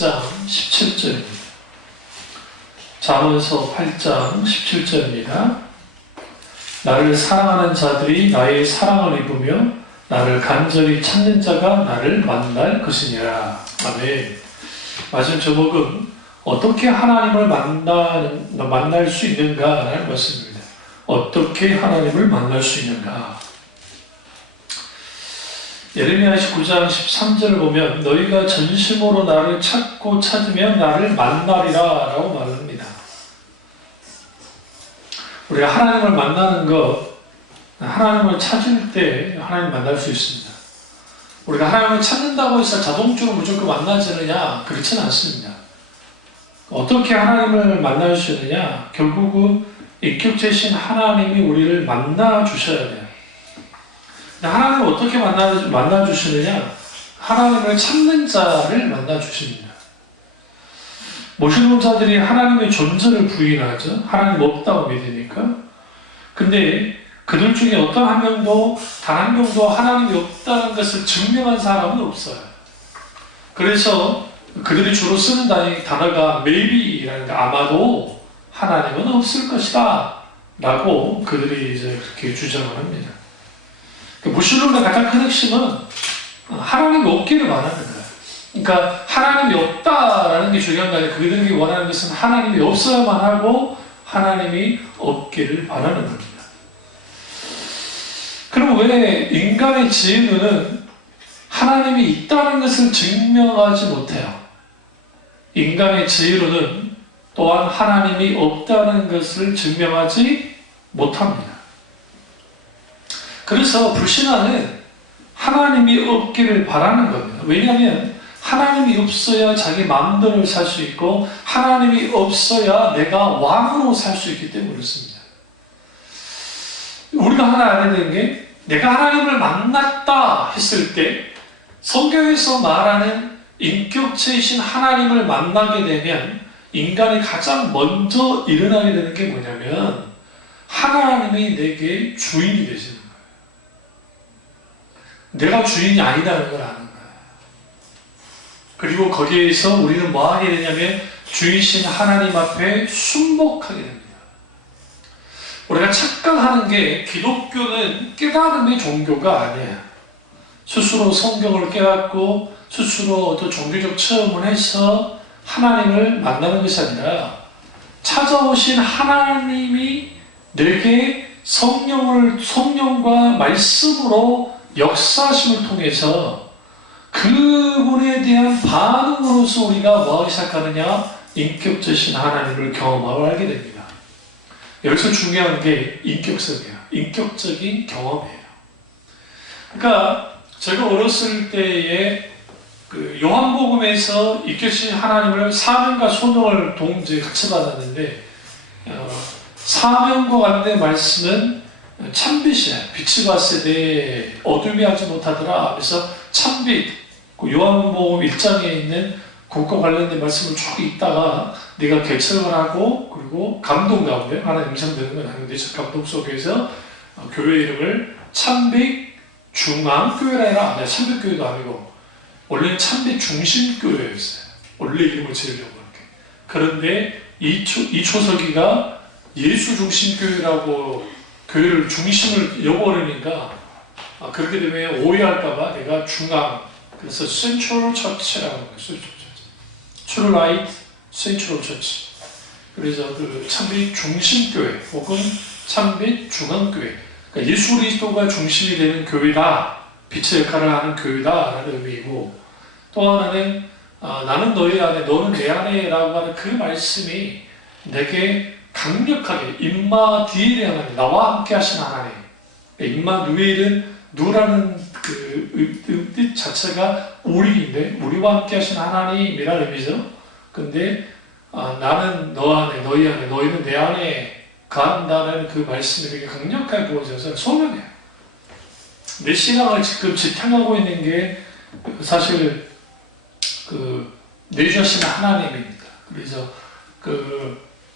8장 17절입니다. 잠언서 8장 17절입니다. 나를 사랑하는 자들이 나의 사랑을 입으며 나를 간절히 찾는 자가 나를 만날 것이니라. 아멘. 마지막 제목은 어떻게 하나님을 만날 수 있는가라는 말씀입니다. 어떻게 하나님을 만날 수 있는가. 예레미야 29장 13절을 보면 너희가 전심으로 나를 찾고 찾으면 나를 만나리라 라고 말합니다. 우리가 하나님을 만나는 것, 하나님을 찾을 때 하나님 만날 수 있습니다. 우리가 하나님을 찾는다고 해서 자동적으로 무조건 만나지느냐? 그렇지는 않습니다. 어떻게 하나님을 만날 수 있느냐? 결국은 인격체신 하나님이 우리를 만나 주셔야 돼요. 하나님을 어떻게 만나 주시느냐? 하나님을 찾는 자를 만나 주십니다. 모신론자들이 하나님의 존재를 부인하죠. 하나님 없다고 믿으니까. 근데 그들 중에 어떤 한 명도 단 한 명도 하나님이 없다는 것을 증명한 사람은 없어요. 그래서 그들이 주로 쓰는 단어가 maybe라는 게 아마도 하나님은 없을 것이다 라고 그들이 이제 그렇게 주장을 합니다. 무신론의 가장 큰 핵심은 하나님이 없기를 바라는 거예요. 그러니까 하나님이 없다라는 게 중요한 게 아니라 그들이 원하는 것은 하나님이 없어야만 하고 하나님이 없기를 바라는 겁니다. 그럼 왜 인간의 지혜는 하나님이 있다는 것을 증명하지 못해요? 인간의 지혜로는 또한 하나님이 없다는 것을 증명하지 못합니다. 그래서 불신앙은 하나님이 없기를 바라는 겁니다. 왜냐하면 하나님이 없어야 자기 마음대로 살 수 있고 하나님이 없어야 내가 왕으로 살 수 있기 때문에 그렇습니다. 우리가 하나 알아야 되는 게 내가 하나님을 만났다 했을 때 성경에서 말하는 인격체이신 하나님을 만나게 되면 인간이 가장 먼저 일어나게 되는 게 뭐냐면 하나님이 내게 주인이 되시는 거예요. 내가 주인이 아니다는 걸 아는 거예요. 그리고 거기에서 우리는 뭐 하게 되냐면 주이신 하나님 앞에 순복하게 됩니다. 우리가 착각하는 게 기독교는 깨달음의 종교가 아니에요. 스스로 성경을 깨닫고 스스로 어떤 종교적 체험을 해서 하나님을 만나는 것이 아니라 찾아오신 하나님이 내게 성령과 말씀으로 역사심을 통해서 그분에 대한 반응으로서 우리가 뭐하기 시작하느냐? 인격적인 하나님을 경험하고 알게 됩니다. 여기서 중요한 게 인격성이에요. 인격적인 경험이에요. 그러니까 제가 어렸을 때에 그 요한복음에서 인격적인 하나님을 사명과 소명을 동시에 같이 받았는데 사명과 관련된 말씀은 참빛이에요. 빛이 봤을 때 어둠이 하지 못하더라. 그래서 참빛, 그 요한복음 1장에 있는 그것과 관련된 말씀을 쭉 읽다가 네가 개척을 하고 그리고 감동 가운데 하나님 임상되는 건 아닌데 저 감동 속에서 교회 이름을 참빛 중앙교회라 해라. 참빛교회도 아니고 원래는 참빛 중심교회였어요. 원래 이름을 지으려고 이렇게. 그런데 이 초서기가 예수 중심교회라고 교회를 중심을 잃어버리니까 그렇게 되면 오해할까봐 내가 중앙, 그래서 센트럴 처치라고 했어요. 트루 라이트 센트럴 처치. 그래서 그 참빛 중심교회 혹은 참빛 중앙교회. 그러니까 예수 그리스도가 중심이 되는 교회다. 빛의 역할을 하는 교회다라는 의미이고, 또 하나는 나는 너희 안에 너는 내 안에라고 하는 그 말씀이 내게 강력하게 임마디엘의 하나님, 나와 함께 하신 하나님. 임마누엘은 누라는 그 뜻 자체가 우리인데 우리와 함께 하신 하나님이라는 의미죠. 근데 나는 너 안에, 너희 안에, 너희는 내 안에 간다는 그 말씀이 되게 강력하게 부어져서 소명해요. 내 신앙을 지금 지탱하고 있는 게 사실 내주신 하나님입니다. 그래서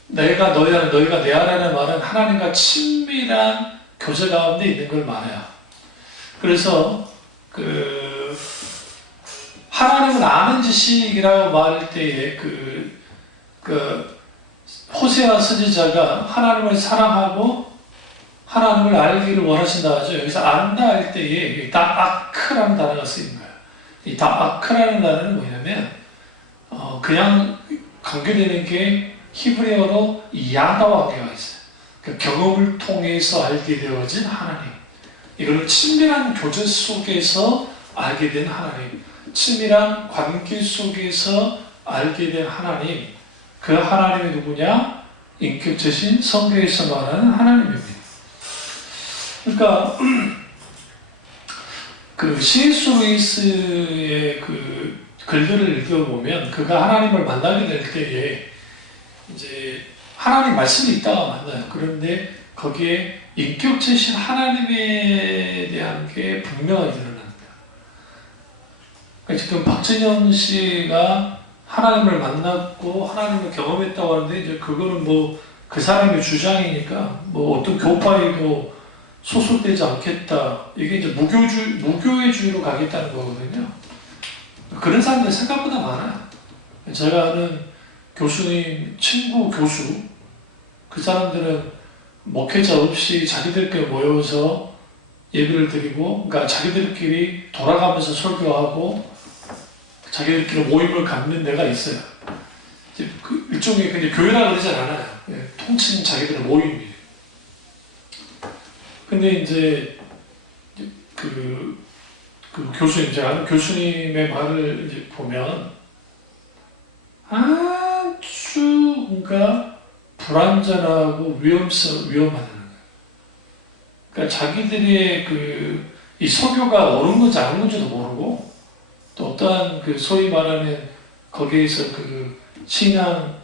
내가 너희 안에, 너희가 내 안에는 말은 하나님과 친밀한 교제 가운데 있는 걸 말해요. 그래서 하나님은 아는 지식이라고 말할 때에 호세아 선지자가 하나님을 사랑하고 하나님을 알기를 원하신다 하죠. 여기서 안다 할 때에 다아크라는 단어가 쓰인 거예요. 이 다아크라는 단어는 뭐냐면 그냥 관계되는 게 히브리어로 야다와 관계가 있어요. 그러니까 경험을 통해서 알게 되어진 하나님. 이거는 친밀한 교제 속에서 알게 된 하나님. 친밀한 관계 속에서 알게 된 하나님. 그 하나님이 누구냐? 인격체신 성경에서 말하는 하나님입니다. 그러니까 그 C.S. 루이스의 그 글들을 읽어보면 그가 하나님을 만나게 될 때에 이제 하나님 말씀이 있다가 만나요. 그런데 거기에 인격체신 하나님에 대한 게 분명하게 드러납니다. 그러니까 지금 박진영 씨가 하나님을 만났고 하나님을 경험했다고 하는데 이제 그거는 뭐 그 사람의 주장이니까 뭐 어떤 교파에도 소속되지 않겠다. 이게 이제 무교회주의로 가겠다는 거거든요. 그런 사람들 생각보다 많아요. 제가 아는 교수님, 친구 교수, 그 사람들은 목회자 없이 자기들끼리 모여서 예배를 드리고, 그러니까 자기들끼리 돌아가면서 설교하고, 자기들끼리 모임을 갖는 데가 있어요. 그 일종의 근데 교회라 그러진 않아요. 통칭 자기들의 모임이에요. 근데 이제 그 교수님, 제가 아는 교수님의 말을 이제 보면 아주 뭔가 불완전하고 위험하다는 거예요. 그러니까 자기들의 이 설교가 옳은 건지 아닌 건지도 모르고 또 어떠한 소위 말하는 거기에서 신앙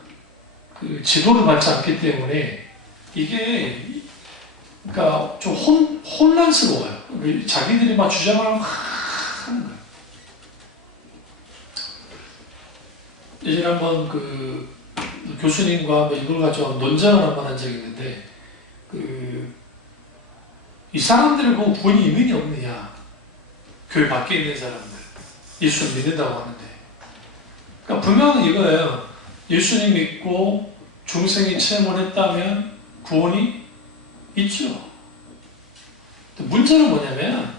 지도를 받지 않기 때문에 이게 그러니까 좀 혼란스러워요. 자기들이 막 주장을 하는 거예요. 예전에 한번 교수님과 이걸 가지고 논쟁을 한번 한 적이 있는데 이 사람들은 그 구원이 있느냐 없느냐, 교회 밖에 있는 사람들 예수를 믿는다고 하는데, 그러니까 분명한 이거예요. 예수님 믿고 중생이 체험을 했다면 구원이 있죠. 문제는 뭐냐면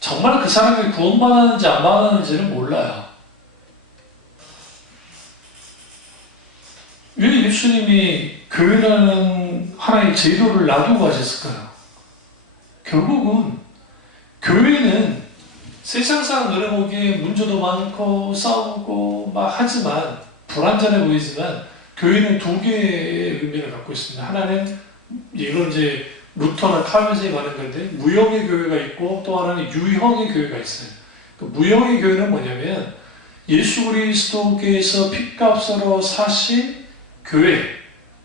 정말 그 사람이 구원받았는지 안 받았는지를 몰라요. 왜 예수님이 교회라는 하나의 제도를 놔두고 가셨을까요? 결국은 교회는 세상상 늘어보기에 문제도 많고 싸우고 막 하지만 불완전해 보이지만 교회는 두 개의 의미를 갖고 있습니다. 하나는 이걸 이제 루터나 칼빈이 말하는 건데 무형의 교회가 있고 또 하나는 유형의 교회가 있어요. 무형의 교회는 뭐냐면 예수 그리스도께서 핏값으로 사신 교회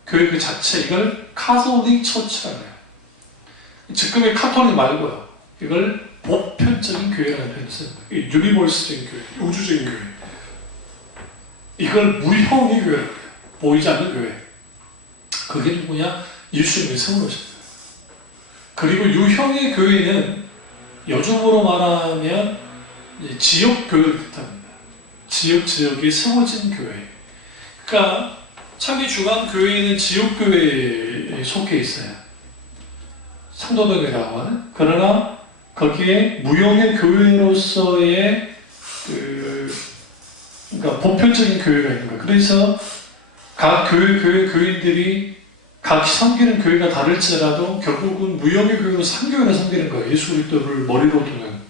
그 자체, 이걸 카톨릭 처치라고 해요. 지금의 카톨릭 말고요. 이걸 보편적인 교회라는 표현을 씁니다. 유니버스적인 교회, 우주적인 교회. 이걸 무형의 교회라고 해요. 보이지 않는 교회. 그게 누구냐? 예수님이 세워놓으셨어요. 그리고 유형의 교회는 요즘으로 말하면 지역 교회를 뜻합니다. 지역에 세워진 교회. 그러니까 차기 중앙 교회는 지역 교회에 속해 있어요. 상도동이라고 하는. 그러나 거기에 무형의 교회로서의 그러니까 보편적인 교회가 있는 거예요. 그래서 각 교인들이 각 섬기는 교회가 다를지라도 결국은 무형의 교회로 상교회를 섬기는 거예요. 예수 그리스도를 머리로 두는.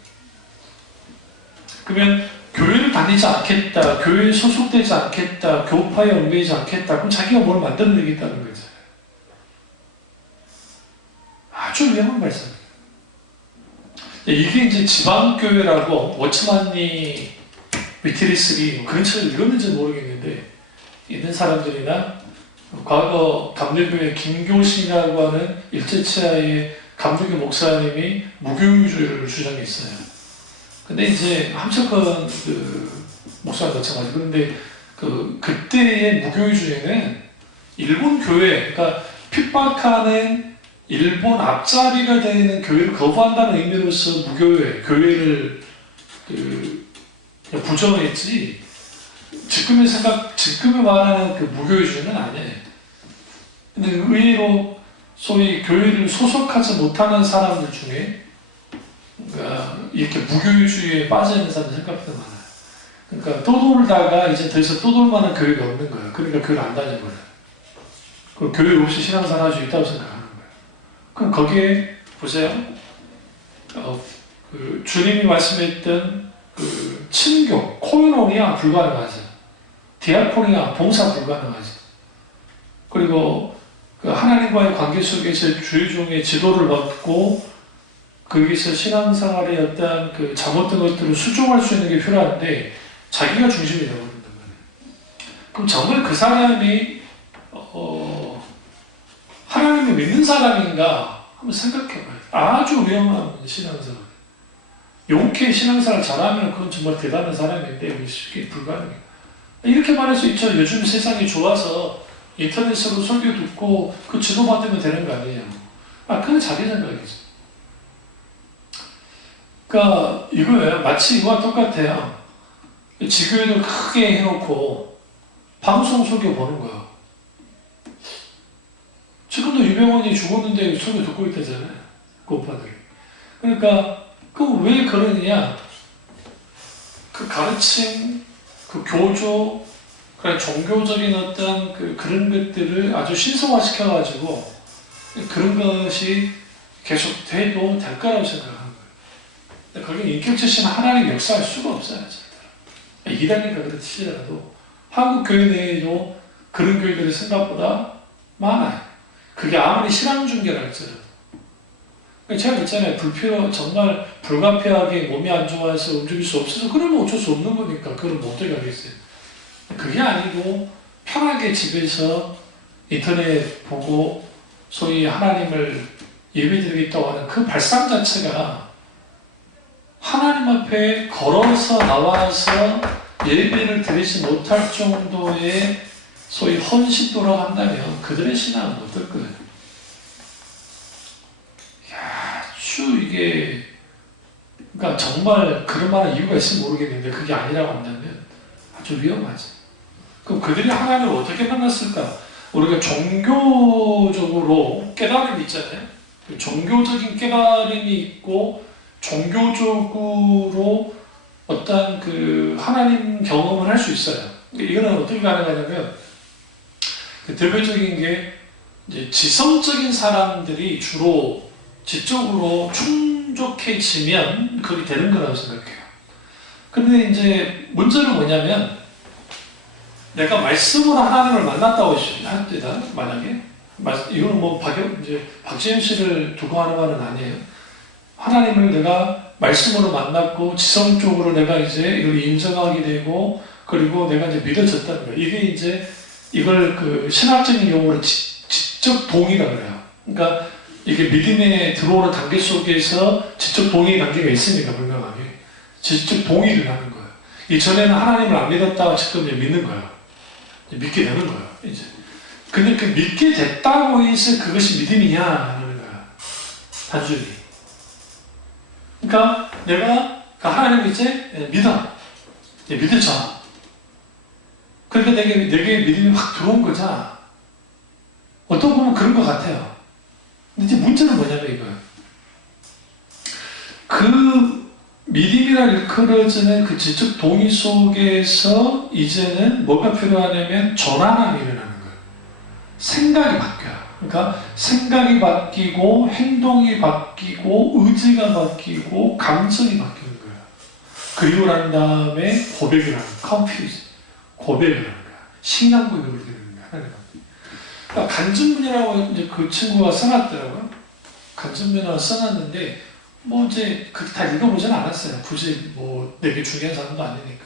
그러면 교회를 다니지 않겠다, 교회에 소속되지 않겠다, 교파에 얽매이지 않겠다, 그럼 자기가 뭘 만들어내겠다는 거죠. 아주 위험한 말씀입니다. 이게 이제 지방교회라고 워치만니 위트리스리 그런 책을 읽었는지 모르겠는데 있는 사람들이나 과거 감리교회 김교신이라고 하는 일제치하의 감리교 목사님이 무교주의를 주장했어요. 근데 이제 함석헌 목사님 마찬가지. 그런데 그때의 무교주의는 일본 교회, 그러니까 핍박하는 일본 앞자리가 되는 교회를 거부한다는 의미로서 무교회, 교회를 부정했지, 지금의 말하는 그 무교회주의는 아니에요. 근데 의외로 소위 교회를 소속하지 못하는 사람들 중에 그러니까 이렇게 무교회주의에 빠져있는 사람들 생각보다 많아요. 그러니까 떠돌다가 이제 더 이상 떠돌 만한 교회가 없는 거예요. 그러니까 교회를 안 다녀버려요. 그 교회 없이 신앙생활 할 수 있다고 생각하는 거예요. 그럼 거기에 보세요. 그 주님이 말씀했던 그 친교, 코이노니아 불가능하죠. 디아코니아 봉사 불가능하죠. 그리고 그 하나님과의 관계 속에서 주의 종의 지도를 받고 거기서 신앙생활의 어떤 그 잘못된 것들을 수정할 수 있는 게 필요한데 자기가 중심이 되어버린단 말이에요. 그럼 정말 그 사람이 하나님을 믿는 사람인가 한번 생각해봐요. 아주 위험한 신앙생활. 용케 신앙생활 잘하면 그건 정말 대단한 사람인데 쉽게 불가능해요. 이렇게 말할 수 있죠. 요즘 세상이 좋아서 인터넷으로 설교 듣고 그 지도 받으면 되는 거 아니에요. 그건 자기 생각이죠. 그러니까 이거예요. 마치 이거와 똑같아요. 지교회를 크게 해놓고 방송 설교 보는 거예요. 지금도 유병원이 죽었는데 설교 듣고 있다잖아요. 그 오빠들이. 그러니까 그 왜 그러느냐? 그 가르침, 그 교조, 그런 종교적인 어떤 그런 것들을 아주 신성화시켜가지고 그런 것이 계속 돼도 될 거라고 생각하는 거예요. 근데 거기는 인격체신 하나님 역사할 수가 없어요. 이단이니까 그렇지라도 한국 교회 내에도 그런 교회들이 생각보다 많아요. 그게 아무리 신앙중계라 할지라도. 제가 있잖아요. 정말 불가피하게 몸이 안 좋아서 움직일 수 없어서 그러면 어쩔 수 없는 거니까 그걸 못 어떻게 하겠어요. 그게 아니고 편하게 집에서 인터넷 보고 소위 하나님을 예배드리겠다고 하는 그 발상 자체가 하나님 앞에 걸어서 나와서 예배를 드리지 못할 정도의 소위 헌신도라고 한다면 그들의 신앙은 어떨 거예요? 아주 이게 그러니까 정말 그럴 만한 이유가 있으면 모르겠는데 그게 아니라고 한다면 아주 위험하지. 그럼 그들이 하나님을 어떻게 만났을까? 우리가 종교적으로 깨달음이 있잖아요. 종교적인 깨달음이 있고 종교적으로 어떤 그 하나님 경험을 할 수 있어요. 이거는 어떻게 가능하냐면 대표적인 게 이제 지성적인 사람들이 주로 지적으로 충족해지면 그게 되는 거라고 생각해요. 근데 이제 문제는 뭐냐면 내가 말씀으로 하나님을 만났다고 합니다. 만약에 이거는 뭐 박지현 씨를 두고 하는 말은 아니에요. 하나님을 내가 말씀으로 만났고 지성적으로 내가 이제 이걸 인정하게 되고 그리고 내가 이제 믿어졌다는 거예요. 이게 이제 이걸 그 신학적인 용어로 지적 동의라 그래요. 그러니까 이게 믿음에 들어오는 단계 속에서 지적 동의 단계가 있으니까 분명하게 지적 동의를 하는 거예요. 이전에는 하나님을 안 믿었다가 지금 이제 믿는 거예요. 믿게 되는 거예요. 이제. 근데 그 믿게 됐다고 해서 그것이 믿음이냐 하는 거야. 단순히. 그러니까 내가 하나님을 이제 믿어. 이제 믿었잖아. 그러니까 내게 믿음이 확 들어온 거잖아. 어떤 보면 그런 것 같아요. 근데 이제 문제는 뭐냐면 이거예요. 그 믿음이라 일컬어지는 그 지적 동의 속에서 이제는 뭐가 필요하냐면 전환함이 일어나는 거예요. 생각이 바뀌어요. 그러니까 생각이 바뀌고 행동이 바뀌고 의지가 바뀌고 감정이 바뀌는 거예요. 그리고 난 다음에 고백을 하는 고백을 하는 거야. 신앙 고백을 드리는 거야. 하나님한테. 그러니까 간증문이라고 이제 그 친구가 써놨더라고요. 간증문이라고 써놨는데 뭐 이제 그렇게 다 읽어보지는 않았어요. 굳이 뭐 내게 중요한 사람도 아니니까.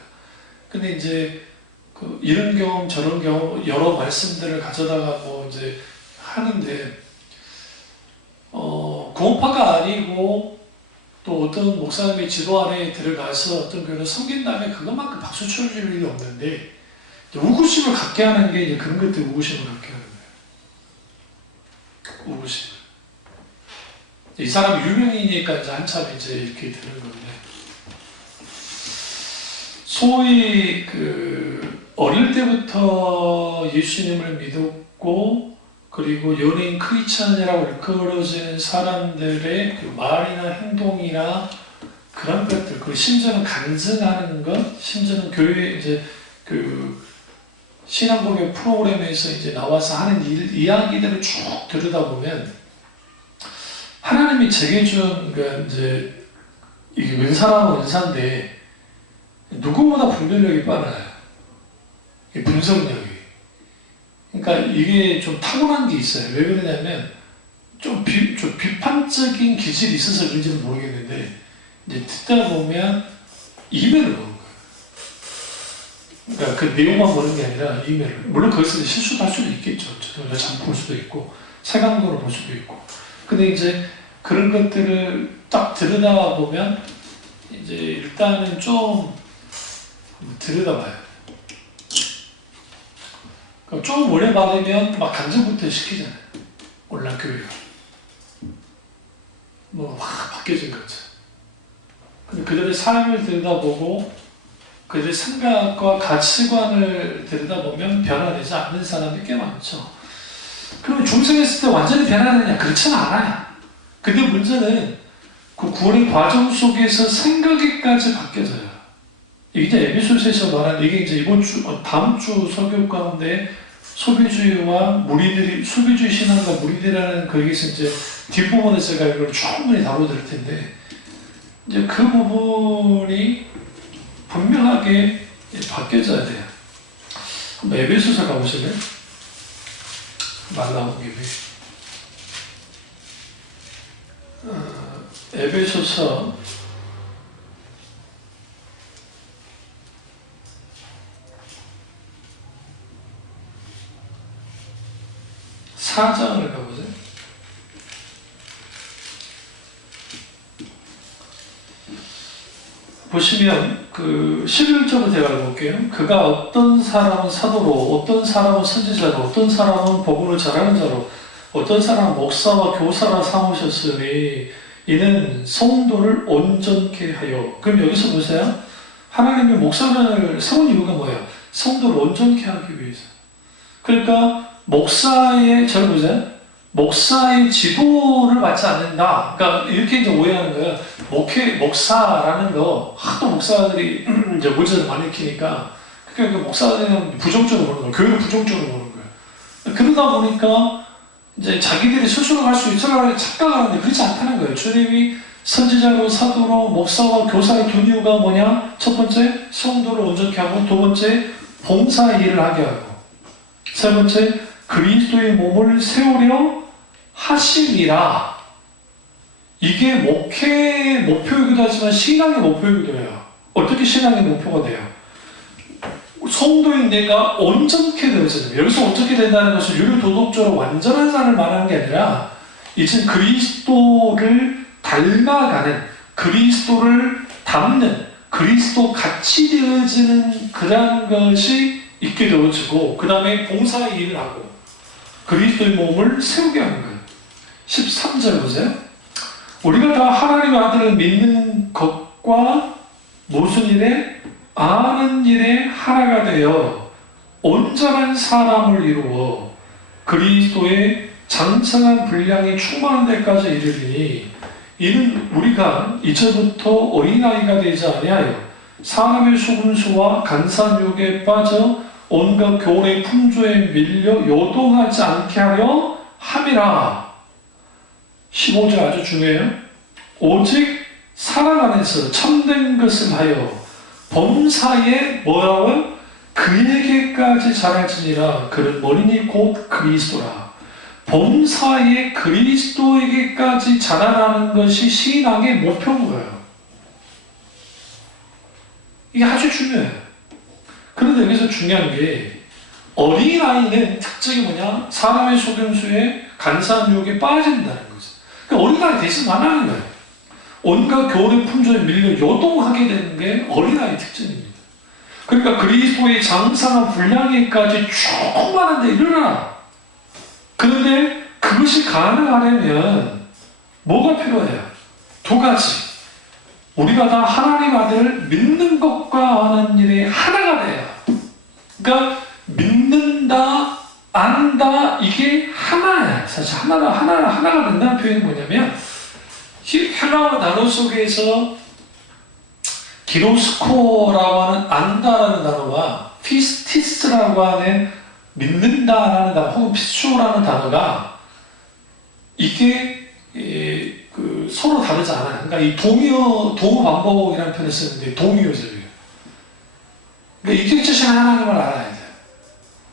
근데 이제 그 이런 경험 저런 경험 여러 말씀들을 가져다가 뭐 이제 하는데 구원파가 아니고 또 어떤 목사님의 지도 아래에 들어가서 어떤 교회를 섬긴 다음에 그것만큼 박수 쳐줄 일이 없는데 우구심을 갖게 하는 게 이제 그런 것들 우구심을 갖게 하는 거예요. 우구심. 이 사람이 유명이니까 이제 한참 이제 이렇게 되는 건데 소위 어릴 때부터 예수님을 믿었고 그리고 연예인 크리스찬이라고 일컬어지는 사람들의 말이나 행동이나 그런 것들, 그리고 심지어는 간증하는 것, 심지어는 교회 이제 신앙고백 프로그램에서 이제 나와서 하는 이야기들을 쭉 들여다보면 하나님이 제게 준 이제 이게 은사라면 은사인데 누구보다 분별력이 빨라요. 분석력이. 그러니까 이게 좀 타고난 게 있어요. 왜 그러냐면 좀 비판적인 기질이 있어서 그런지는 모르겠는데 이제 듣다 보면 이메일을 보는 거예요. 그러니까 그 내용만 보는 게 아니라 이메일을. 물론 거기서 실수도 할 수도 있겠죠. 저도 잘못 볼 수도 있고 색안경으로 볼 수도 있고. 근데 이제 그런 것들을 딱 들여다보면 이제 일단은 좀 들여다봐요. 좀 오래 받으면 막 간증부터 시키잖아요. 온라인 교회가. 확 바뀌어진 거죠. 근데 그들의 삶을 들여다보고 그들의 생각과 가치관을 들여다보면 변화되지 않는 사람이 꽤 많죠. 그러면 중생했을 때 완전히 변화되느냐? 그렇지는 않아요. 근데 문제는 그 구원의 과정 속에서 생각이까지 바뀌어져요. 이게 에베소서에서 말한 이게 이제 다음 주 설교 가운데 소비주의와 무리들이, 소비주의 신앙과 무리들이라는 거기서 이제 뒷부분에 제가 이걸 충분히 다뤄드릴 텐데, 이제 그 부분이 분명하게 바뀌어져야 돼요. 한번 에베소서 가보실래요? 말 나온 김에. 에베소서 4장을 가보세요. 보시면 11절부터 제가 볼게요. 그가 어떤 사람은 사도로, 어떤 사람은 선지자로, 어떤 사람은 복음을 잘하는 자로, 어떤 사람은 목사와 교사라 삼으셨으니 이는 성도를 온전케 하여. 그럼 여기서 보세요. 하나님이 목사를 세운 이유가 뭐예요? 성도를 온전케 하기 위해서. 그러니까 잘 보세요. 목사의 지도를 받지 않는다. 그러니까 이렇게 이제 오해하는 거예요. 목사라는 거, 하도 목사들이 이제 문제를 많이 일으키니까, 그러니까 목사들은 부정적으로 보는 거예요. 교회를 부정적으로 보는 거예요. 그러다 보니까 이제 자기들이 스스로 할 수 있으라고 착각하는데 그렇지 않다는 거예요. 주님이 선지자로, 사도로, 목사와 교사의 두 이유가 뭐냐? 첫 번째, 성도를 온전케 하고, 두 번째, 봉사의 일을 하게 하고, 세 번째, 그리스도의 몸을 세우려 하심이라. 이게 목회의 목표이기도 하지만 신앙의 목표이기도 해요. 어떻게 신앙의 목표가 돼요? 성도인 내가 온전케 되어지는, 여기서 온전케 된다는 것은 유료도덕적으로 완전한 사람을 말하는 게 아니라 이제 그리스도를 닮아가는, 그리스도를 닮는, 그리스도 같이 되어지는 그런 것이 있게 되어지고, 그 다음에 봉사의 일을 하고 그리스도의 몸을 세우게 하는 거예요. 13절 보세요. 우리가 다 하나님의 아들을 믿는 것과 무슨 일에? 아는 일에 하나가 되어 온전한 사람을 이루어 그리스도의 장성한 분량이 충만한 데까지 이르리니 이는 우리가 이제부터 어린아이가 되지 아니하여 사람의 수금수와 간사한 유혹에 빠져 온갖 교훈의 풍조에 밀려 요동하지 않게 하려 함이라. 15절 아주 중요해요. 오직 사랑 안에서 참된 것을 하여 범사에 뭐라고요? 그에게까지 자랄지니라. 그는 머리니 곧 그리스도라. 범사에 그리스도에게까지 자라나는 것이 신앙의 목표인 거예요. 이게 아주 중요해요. 그런데 여기서 중요한 게, 어린아이는 특징이 뭐냐? 사람의 소견수에 간사한 유혹에 빠진다는 거죠. 그러니까 어린아이 대신 안 하는 거예요. 온갖 교훈의 풍조에 밀려 요동하게 되는 게 어린아이 특징입니다. 그러니까 그리스도의 장성한 분량에까지 충만한 데 이르라. 그런데 그것이 가능하려면 뭐가 필요해요? 두 가지. 우리가 다 하나님 아들을 믿는 것과 하는 일이 하나가 돼요. 그러니까 믿는다, 안다, 이게 하나야. 사실 하나가 된다는 표현이 뭐냐면, 헬라어 단어 속에서 기로스코라고 하는 안다라는 단어와 피스티스라고 하는 믿는다라는 단어, 혹은 피스초라는 단어가 이게 서로 다르지 않아요. 그러니까 이 동의 반복이라는 표현을 쓰는데 동의어죠. 그러니까 인격자신 하나님을 알아야 돼요.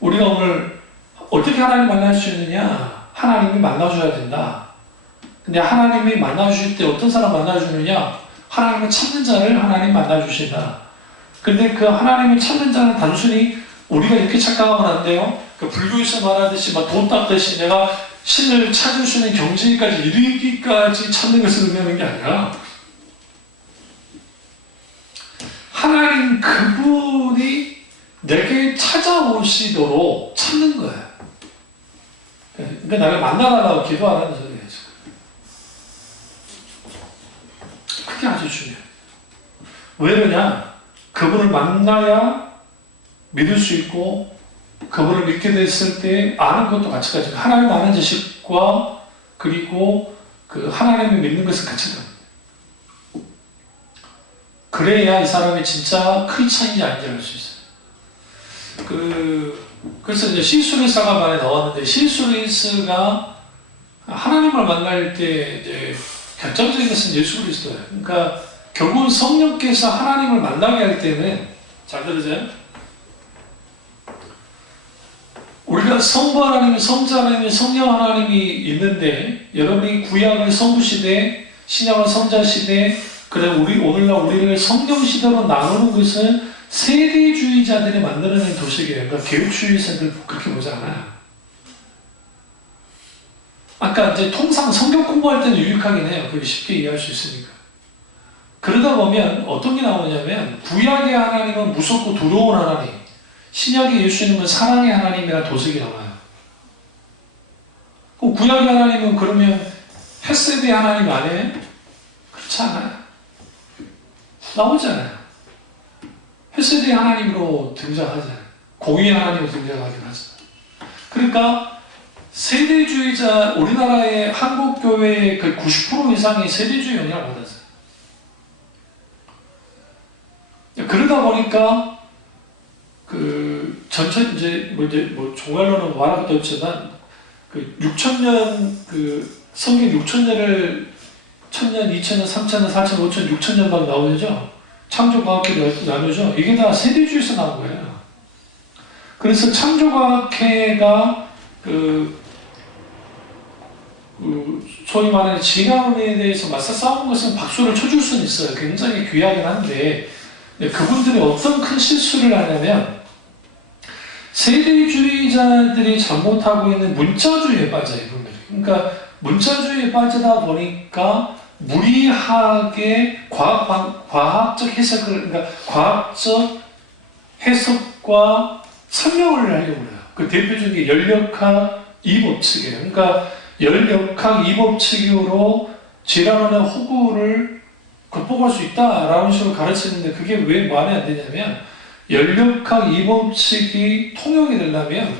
우리가 오늘 어떻게 하나님 만날 수 있느냐? 하나님이 만나줘야 된다. 근데 하나님이 만나주실 때 어떤 사람 만나주느냐? 하나님을 찾는 자를 하나님 만나주신다. 근데 그 하나님을 찾는 자는 단순히 우리가 이렇게 착각하면 안 돼요. 그 불교에서 말하듯이 막 돈 닦듯이 내가 신을 찾을 수 있는 경지까지 이르기까지 찾는 것을 의미하는 게 아니라 하나님 그분이 내게 찾아오시도록 찾는 거예요. 그러니까 나를 만나달라고 기도하라는 소리예요. 그게 아주 중요해요. 왜 그러냐? 그분을 만나야 믿을 수 있고 그분을 믿게 됐을 때 아는 것도 같이 가지고 하나님 아는 지식과 그리고 그 하나님을 믿는 것은 같이 갑니다. 그래야 이 사람이 진짜 크리스찬인지 아닌지 알 수 있어요. 그래서 이제 시스루이스가 말에 나왔는데 시스루이스가 하나님을 만날 때 이제 결정적인 것은 예수 그리스도예요. 그러니까 결국은 성령께서 하나님을 만나게 할 때는 잘 들으세요. 우리가 성부 하나님, 성자 하나님, 성령 하나님이 있는데 여러분이 구약을 성부 시대, 신약을 성자 시대, 그래 오늘날 우리를 성령 시대로 나누는 것은 세대주의자들이 만들어낸 도식이에요. 그러니까 개혁주의자들 그렇게 보지 않아요. 아까 이제 통상 성경 공부할 때는 유익하긴 해요. 그게 쉽게 이해할 수 있으니까. 그러다 보면 어떤 게 나오냐면 구약의 하나님은 무섭고 두려운 하나님, 신약의 예수님은 사랑의 하나님이라는 도식이 나와요. 구약의 하나님은 그러면 헤세드의 하나님 아니에요? 그렇지 않아요. 나오잖아요. 헤세드의 하나님으로 등장하잖아요. 공의의 하나님으로 등장하긴 하죠. 그러니까 세대주의자, 우리나라의 한국교회의 그 90% 이상이 세대주의 영향을 받았어요. 그러다 보니까 이제 종말론은 말할 것도 없지만 6,000년 성경 6,000년을 1,000년, 2,000년, 3,000년, 4,000년, 5,000년, 6,000년 막 나오죠. 창조과학회로 나누죠. 이게 다 세대주의에서 나온 거예요. 그래서 창조과학회가 소위 말하는 진화론에 대해서 맞서 싸운 것은 박수를 쳐줄 수는 있어요. 굉장히 귀하긴 한데 그분들이 어떤 큰 실수를 하냐면 세대주의자들이 잘못하고 있는 문자주의에 빠져요. 이분들이. 그러니까 문자주의에 빠지다 보니까 무리하게 과학적 해석을, 그러니까 과학적 해석과 설명을 하려고 해요. 그 대표적인 게 열역학 이법칙이에요. 그러니까 열역학 이법칙으로 질환의 호구를 극복할 수 있다라는 식으로 가르치는데 그게 왜 말이 안 되냐면 열역학 이법칙이 통용이 되려면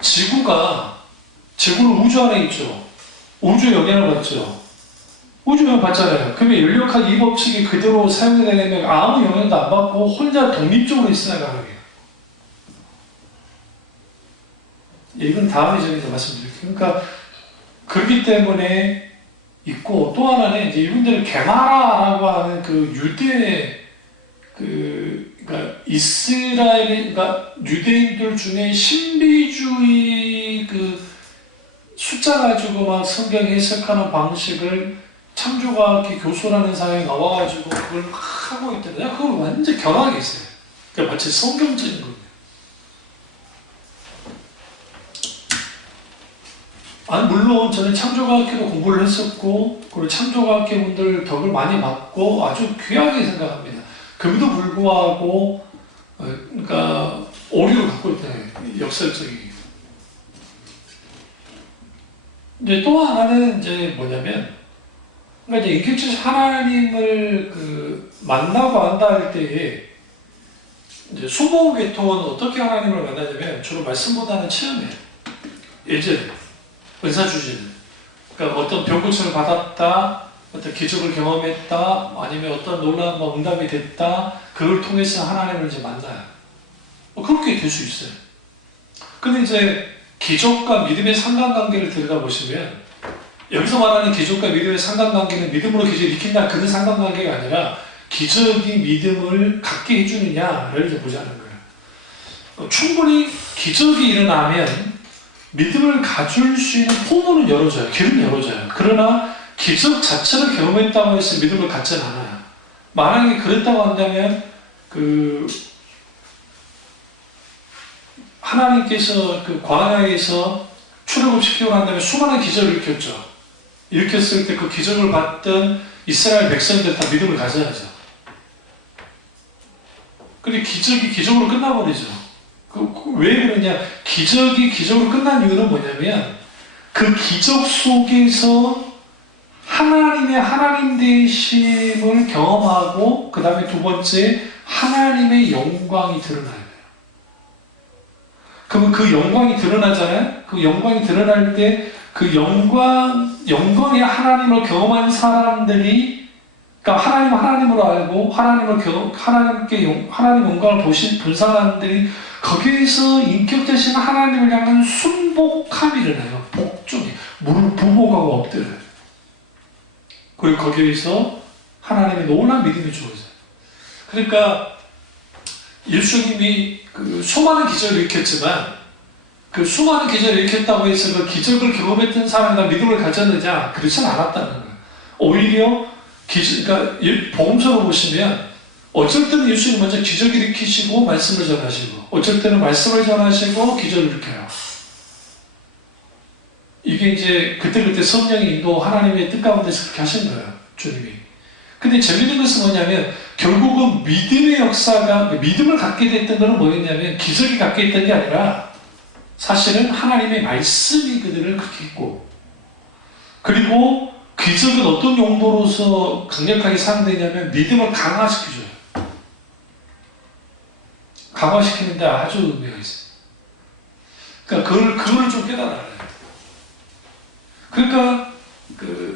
지구는 우주 안에 있죠. 우주의 영향을 받죠. 우주 영향 받잖아요. 그러면 열역학 이법칙이 그대로 사용이 되려면 아무 영향도 안 받고 혼자 독립적으로 있어야 가능해요. 이건 다음에 저기서 말씀드릴게요. 그러니까 그렇기 때문에 있고 또 하나는 이제 이분들은 게마라라고 하는 그러니까 이스라엘, 그러니까 유대인들 중에 신비주의 숫자 가지고 막 성경 해석하는 방식을 창조과학회 교수라는 사람이 나와가지고 그걸 막 하고 있던데 그걸 완전 결하게 했어요. 그러니까 마치 성경적인 거예요. 물론 저는 창조과학회도 공부를 했었고 그리고 창조과학회 분들 덕을 많이 받고 아주 귀하게 생각합니다. 그럼에도 불구하고 그러니까 오류를 갖고 있다. 역설적인. 이제 또 하나는 이제 뭐냐면 그러니까 이제 인격적 하나님을 만나고 안다 할 때에 이제 수모계통은 어떻게 하나님을 만나냐면 주로 말씀보다는 체험이에요. 예전 은사주시는. 그러니까 어떤 병고침을 받았다, 어떤 기적을 경험했다, 아니면 어떤 놀라운 응답이 됐다, 그걸 통해서 하나님을 이제 만나요. 그렇게 될 수 있어요. 근데 이제 기적과 믿음의 상관관계를 들여다보시면, 여기서 말하는 기적과 믿음의 상관관계는 믿음으로 기적을 일으킨다 그런 상관관계가 아니라 기적이 믿음을 갖게 해주느냐를 이제 보자는 거예요. 충분히 기적이 일어나면 믿음을 가질 수 있는 포문은 열어져요. 길은 열어져요. 그러나 기적 자체를 경험했다고 해서 믿음을 갖지는 않아요. 만약에 그랬다고 한다면 하나님께서 광야에서 출애굽시키고 난 다음에 수많은 기적을 일으켰죠. 일으켰을 때 그 기적을 봤던 이스라엘 백성들 다 믿음을 가져야죠. 근데 기적이 기적으로 끝나버리죠. 왜 그러냐? 기적이 기적으로 끝난 이유는 뭐냐면 그 기적 속에서 하나님의 하나님 되심을 경험하고 그 다음에 두 번째 하나님의 영광이 드러나야 돼요. 그러면 그 영광이 드러나잖아요. 그 영광이 드러날 때 그 영광의 하나님을 경험한 사람들이, 그러니까 하나님으로 알고 하나님 영광을 본 사람들이 거기에서 인격 되신 하나님을 향한 순복함이 일어나요. 복종이 무릎 부복하고 엎드려요. 그리고 거기에서 하나님의 놀라운 믿음이 주어져요. 그러니까 예수님이 수많은 기적을 일으켰지만 그 수많은 기적을 일으켰다고 해서 그 기적을 경험했던 사람이 믿음을 가졌느냐? 그렇지는 않았다는 거예요. 오히려 그러니까 복음서로 보시면 어쩔 때는 예수님 먼저 기적을 일으키시고 말씀을 전하시고, 어쩔 때는 말씀을 전하시고 기적을 일으켜요. 이게 이제 그때그때 성령의 인도, 하나님의 뜻 가운데서 그렇게 하신 거예요, 주님이. 근데 재밌는 것은 뭐냐면 결국은 믿음의 역사가, 믿음을 갖게 됐던 것은 뭐였냐면 기적이 갖게 됐던 게 아니라 사실은 하나님의 말씀이 그들을 그렇게 했고, 그리고 기적은 어떤 용도로서 강력하게 사용되냐면 믿음을 강화시켜줘요. 강화시키는데 아주 의미가 있어요. 그러니까 그걸 좀 깨달아야 해요. 그러니까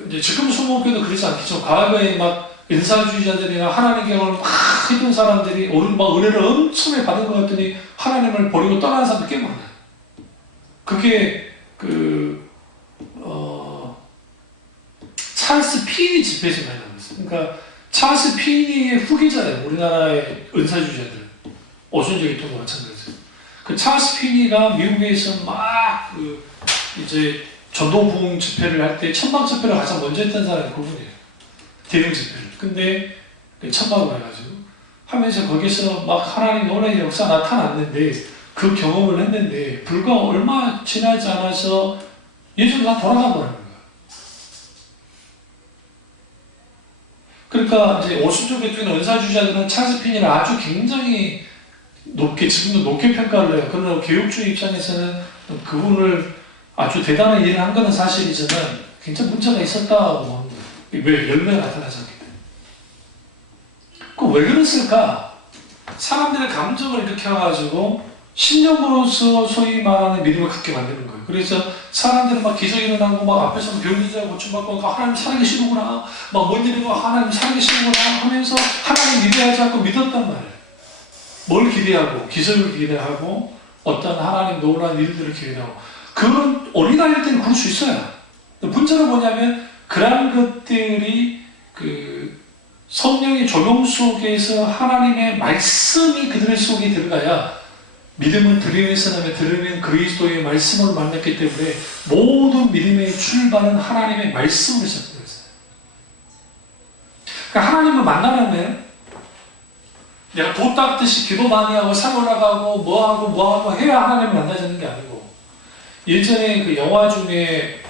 이제 지금 수목교도 그렇지 않겠죠. 과거에 막 인사주의자들이나 하나님 경험을 막 했던 사람들이 막 은혜를 엄청나게 받은 것 같더니 하나님을 버리고 떠나는 사람들 꽤 많아요. 그게 찰스 피니 집회에서 많이 나왔어요. 그러니까 찰스 피니의 후계자예요. 우리나라의 은사주의자들. 오순절 기통도 마찬가지예요. 그 찰스 피니가 미국에서 막 이제 전도부흥 집회를 할 때 천막 집회를 가장 먼저 했던 사람이 그분이에요. 대형 집회를. 근데 천막을 해가지고 하면서 거기서 막 하나님 놀라운 역사 나타났는데 그 경험을 했는데 불과 얼마 지나지 않아서 예전으로 다 돌아가 버리는 거예요. 그러니까 이제 오순절 계통의 은사주의자들은 찰스 피니를 아주 굉장히 높게, 지금도 높게 평가를 해요. 그러나 교육주의 입장에서는 그분을 아주 대단한 일을 한 것은 사실이지만 굉장히 문제가 있었다고 하는 거예요. 왜 열매가 나타나지 않기 때문에. 왜 그랬을까? 사람들의 감정을 일으켜가지고 신념으로서 소위 말하는 믿음을 갖게 만드는 거예요. 그래서 사람들은 막 기적이 일어나고 막 앞에서 병리자 고침받고 하나님 살아계시는구나, 막 뭔 일이고 하나님 살아계시는구나 하면서 하나님 기대하지 않고 믿었단 말이에요. 뭘 기대하고? 기적을 기대하고 어떤 하나님 놀라운 일들을 기대하고. 그런 어린아이일 때는 그럴 수 있어요. 문제는 뭐냐면 그러한 것들이 성령의 조명 속에서 하나님의 말씀이 그들 속에 들어가야, 믿음은 들으면서 나면 들으면 그리스도의 말씀을 만났기 때문에 모든 믿음의 출발은 하나님의 말씀으로 시작되었어요. 그러니까 하나님을 만나면 내가 도 닦듯이 기도 많이 하고 산 올라가고 뭐하고 해야 하나님을 만나자는 게 아니고, 예전에 그 영화 중에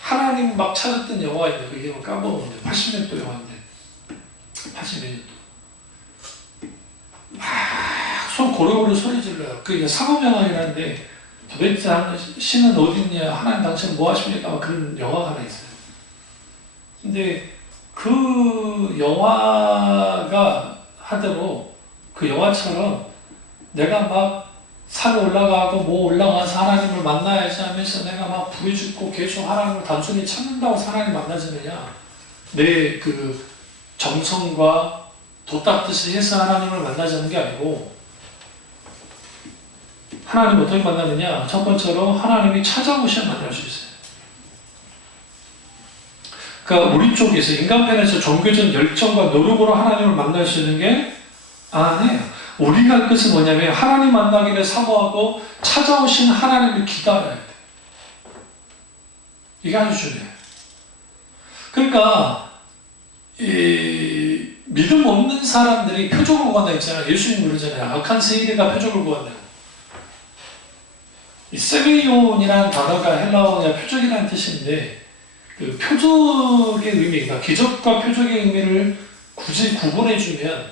하나님 막 찾았던 영화 있는데 그 이름을 까먹었는데 80년도 영화인데 80년도 손 고래고래 소리 질러요. 그게 상업영화이라는데 도대체 신은 어디 있냐, 하나님 당신은 뭐 하십니까? 그런 영화가 하나 있어요. 근데 그 영화가 하대로 그 영화처럼 내가 막 산에 올라가고 뭐 올라가서 하나님을 만나야지 하면서 내가 막 부르짖고 계속 하나님을 단순히 찾는다고 해서 하나님 만나지느냐, 내 그 정성과 돛닦듯이 해서 하나님을 만나자는 게 아니고, 하나님 어떻게 만나느냐, 첫 번째로 하나님이 찾아오셔야 만날 수 있어요. 그러니까 우리 쪽에서 인간편에서 종교적 열정과 노력으로 하나님을 만날 수 있는 게 아니에요. 우리가 할 것은 뭐냐면 하나님 만나기를 사모하고 찾아오신 하나님을 기다려야 돼요. 이게 아주 중요해요. 그러니까 이 믿음 없는 사람들이 표적을 구한다 했잖아요. 예수님 그러잖아요. 악한 세리가 표적을 구한다고. 이 세메이온이라는 단어가 헬라어냐 표적이라는 뜻인데, 그 표적의 의미가, 기적과 표적의 의미를 굳이 구분해주면,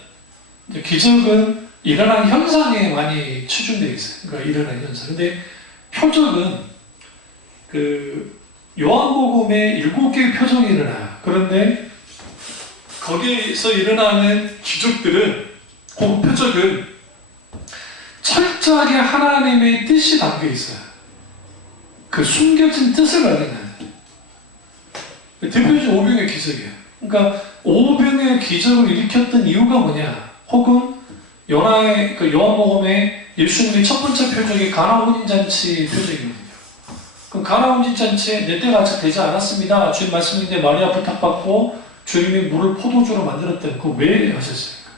기적은 일어난 현상에 많이 치중되어 있어요. 그러니까 일어난 현상. 근데 표적은 그 요한복음에 7개의 표적이 일어나요. 그런데 거기에서 일어나는 기적들은, 혹은 표적은 철저하게 하나님의 뜻이 담겨 있어요. 그 숨겨진 뜻을 발견해요. 대표적인 오병의 기적이에요. 그러니까 오병의 기적을 일으켰던 이유가 뭐냐, 혹은 요나의 그 요한복음의 예수님의 첫 번째 표적이 가나 혼인잔치 표적이거든요. 그럼 가나 혼인잔치에 내 때가 아직 되지 않았습니다. 주님 말씀인데 마리아 부탁받고 주님이 물을 포도주로 만들었다는, 그거 왜 하셨습니까?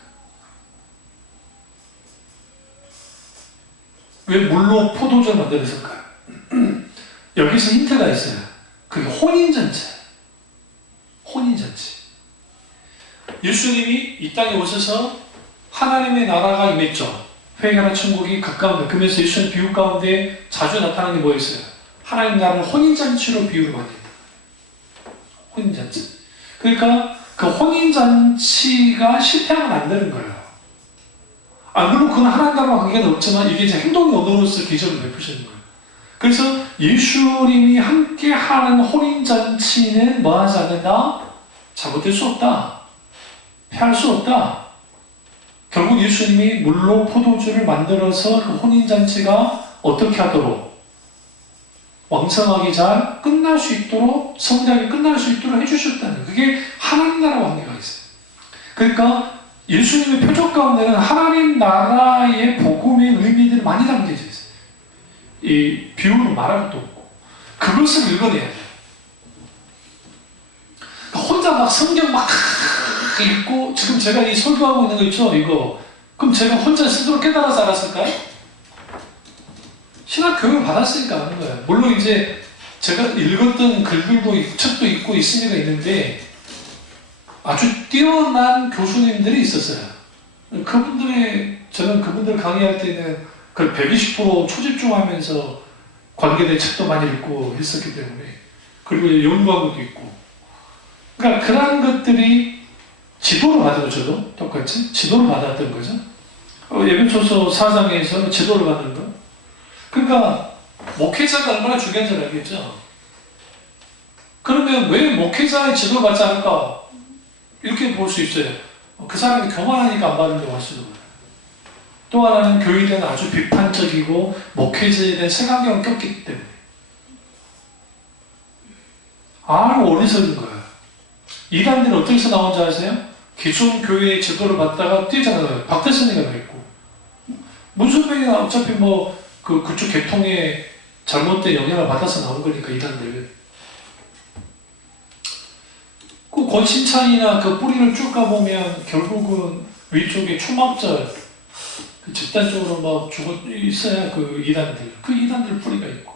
왜 물로 포도주를 만들었을까요? 여기서 힌트가 있어요. 그게 혼인잔치. 혼인잔치. 예수님이 이 땅에 오셔서 하나님의 나라가 임했죠. 회개하는 천국이 가까운데, 그러면서 예수님 비유 가운데 자주 나타나는 게 뭐였어요? 하나님 나라를 혼인잔치로 비유를 많이 했다. 혼인잔치. 그러니까 그 혼인잔치가 실패하면 안 되는 거예요. 물론 그건 하나님 나라와 관계는 없지만 이게 이제 행동의 언어로서 기적을 베푸시는 거예요. 그래서 예수님이 함께하는 혼인잔치는 뭐 하지 않는다? 잘못될 수 없다. 패할 수 없다. 결국 예수님이 물로 포도주를 만들어서 그 혼인잔치가 어떻게 하도록 왕성하게 잘 끝날 수 있도록, 성장이 끝날 수 있도록 해주셨다는 거예요. 그게 하나님 나라와 관계가 있어요. 그러니까 예수님의 표적 가운데는 하나님 나라의 복음의 의미들이 많이 담겨져 있어요. 이 비유로 말할 것도 없고, 그것을 읽어내야 돼요. 그러니까 혼자 막 성경 막 읽고, 지금 제가 이 설교하고 있는 거 있죠, 이거. 그럼 제가 혼자 스스로 깨달아서 알았을까요? 신학 교육을 받았으니까 하는 거예요. 물론 이제 제가 읽었던 글들도, 책도 있고 있으니까 있는데, 아주 뛰어난 교수님들이 있었어요. 저는 그분들 강의할 때는 그걸 120% 초집중하면서 관계된 책도 많이 읽고 했었기 때문에, 그리고 연구한 것도 있고. 그러니까 그런 것들이 지도를 받은 거죠. 똑같이 지도를 받았던 거죠. 예배초서 4장에서 지도를 받는 거. 그러니까 목회자가 얼마나 중요한지 알겠죠. 그러면 왜 목회자의 지도를 받지 않을까? 이렇게 볼 수 있어요. 그 사람이 교만하니까 안 받으려고 할 수도 있어요. 또 하나는 교회에 대한 아주 비판적이고 목회자에 대한 색안경을 꼈기 때문에. 아주 어리석은 거예요. 이단들이 어떻게 나온지 아세요? 기존 교회의 지도를 받다가 뛰잖아요. 박대선이가 그랬고. 문선명이나 어차피 그쪽 계통에 잘못된 영향을 받아서 나온 거니까, 이단들. 그 권신창이나 그 뿌리를 쭉 가보면 결국은 위쪽에 초막절, 그 집단적으로 막 죽어 있어야 그 이단들 뿌리가 있고.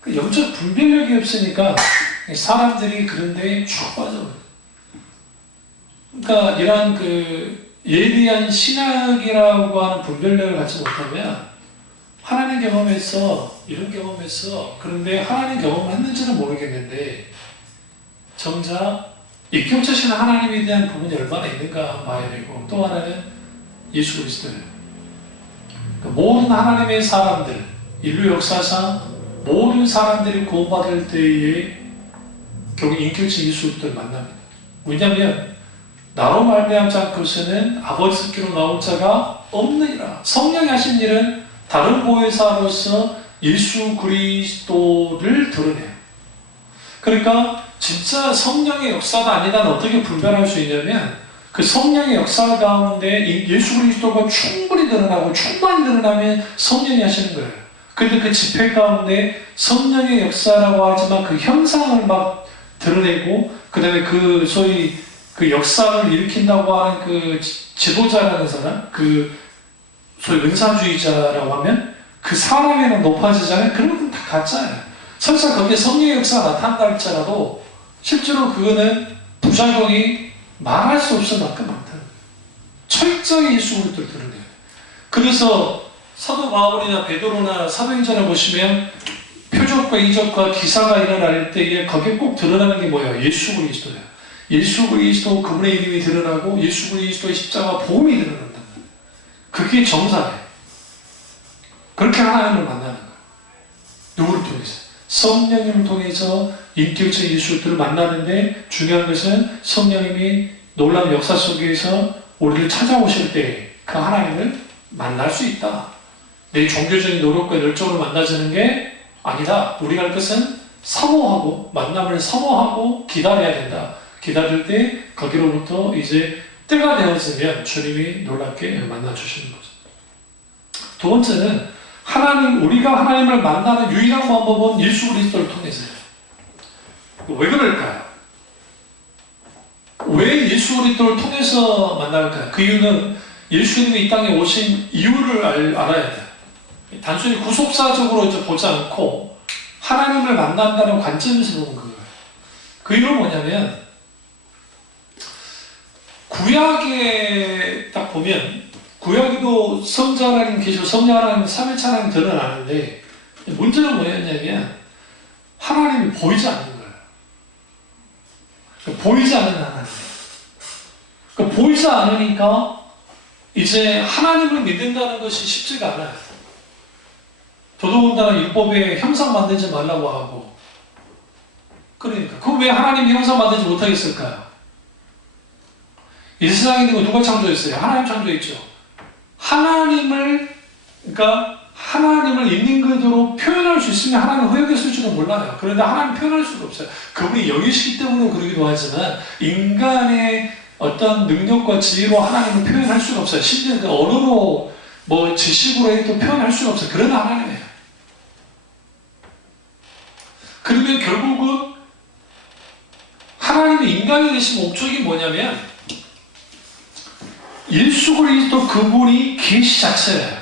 그 영적 분별력이 없으니까 사람들이 그런 데에 쭉 빠져버려요. 그러니까 이런 그 예리한 신학이라고 하는 분별력을 갖지 못하면, 하나님 경험에서, 이런 경험에서, 그런데 하나님 경험을 했는지는 모르겠는데, 정작 입경처신 하나님에 대한 부분이 얼마나 있는가 봐야 되고, 또 하나는 예수 그리스도예요. 그러니까 모든 하나님의 사람들, 인류 역사상 모든 사람들이 구원받을 때에 결국 인격적 예수를 만납니다. 왜냐하면 나로 말미암지 않고서는 아버지께로 나올 자가 없느니라. 성령이 하신 일은 다른 보혜사로서 예수 그리스도를 드러내요. 그러니까 진짜 성령의 역사가 아니다는 어떻게 분별할 수 있냐면 그 성령의 역사 가운데 예수 그리스도가 충분히 드러나고 충만히 드러나면 성령이 하시는 거예요. 그런데 그 집회 가운데 성령의 역사라고 하지만 그 현상을 막 드러내고 그 다음에 그 소위 그 역사를 일으킨다고 하는 그 지도자라는 사람, 그 소위 은사주의자라고 하면 그 사람에는 높아지잖아요. 그런 건 다 가짜예요. 설사 거기에 성령의 역사가 나타난다 할지라도 실제로 그거는 부작용이 말할 수 없을 만큼 많다는 거예요. 철저히 예수 그리스도를 드러내요. 그래서 사도 바울이나 베드로나 사도행전을 보시면 표적과 이적과 기사가 일어날 때에 거기에 꼭 드러나는 게 뭐예요? 예수 그리스도예요. 예수 그리스도 그분의 이름이 드러나고 예수 그리스도의 십자가 보험이 드러난다는 거예요. 그게 정상이에요. 그렇게 하나님을 만나는 거예요. 누구를 통해서? 성령님을 통해서 인격적 예수들을 만나는데 중요한 것은 성령님이 놀라운 역사 속에서 우리를 찾아오실 때 그 하나님을 만날 수 있다. 내 종교적인 노력과 열정으로 만나지는 게 아니다. 우리가 할 것은 사모하고 만남을 사모하고 기다려야 된다. 기다릴 때 거기로부터 이제 때가 되어지면 주님이 놀랍게 만나주시는 거죠. 두 번째는 우리가 하나님을 만나는 유일한 방법은 예수 그리스도를 통해서요. 왜 그럴까요? 왜 예수 그리스도를 통해서 만날까요? 그 이유는 예수님이 이 땅에 오신 이유를 알아야 돼요. 단순히 구속사적으로 이제 보지 않고 하나님을 만난다는 관점에서 보는 거예요. 그 이유는 뭐냐면 구약에 딱 보면 구약에도 성자 하나님 계시고 성령 하나님, 삼위일체 하나님 드러나는데 문제는 뭐였냐면 하나님이 보이지 않는 거예요. 보이지 않는 하나님. 보이지 않으니까 이제 하나님을 믿는다는 것이 쉽지가 않아요. 더더군다나 율법에 형상 만들지 말라고 하고 그러니까 그럼 왜 하나님이 형상 만들지 못하겠을까요? 이 세상에 있는 거 누가 창조했어요? 하나님 창조했죠. 그러니까 하나님을 있는 그대로 표현할 수 있으면 하나님 허용했을지도 몰라요. 그런데 하나님 표현할 수가 없어요. 그분이 영이시기 때문에 그러기도 하지만 인간의 어떤 능력과 지혜로 하나님을 표현할 수가 없어요. 심지어 그 언어로 지식으로 해도 표현할 수가 없어요. 그런 하나님이에요. 그러면 결국은 하나님의 인간이 되신 목적이 뭐냐면 예수 그리스도 그분이 계시 자체예요.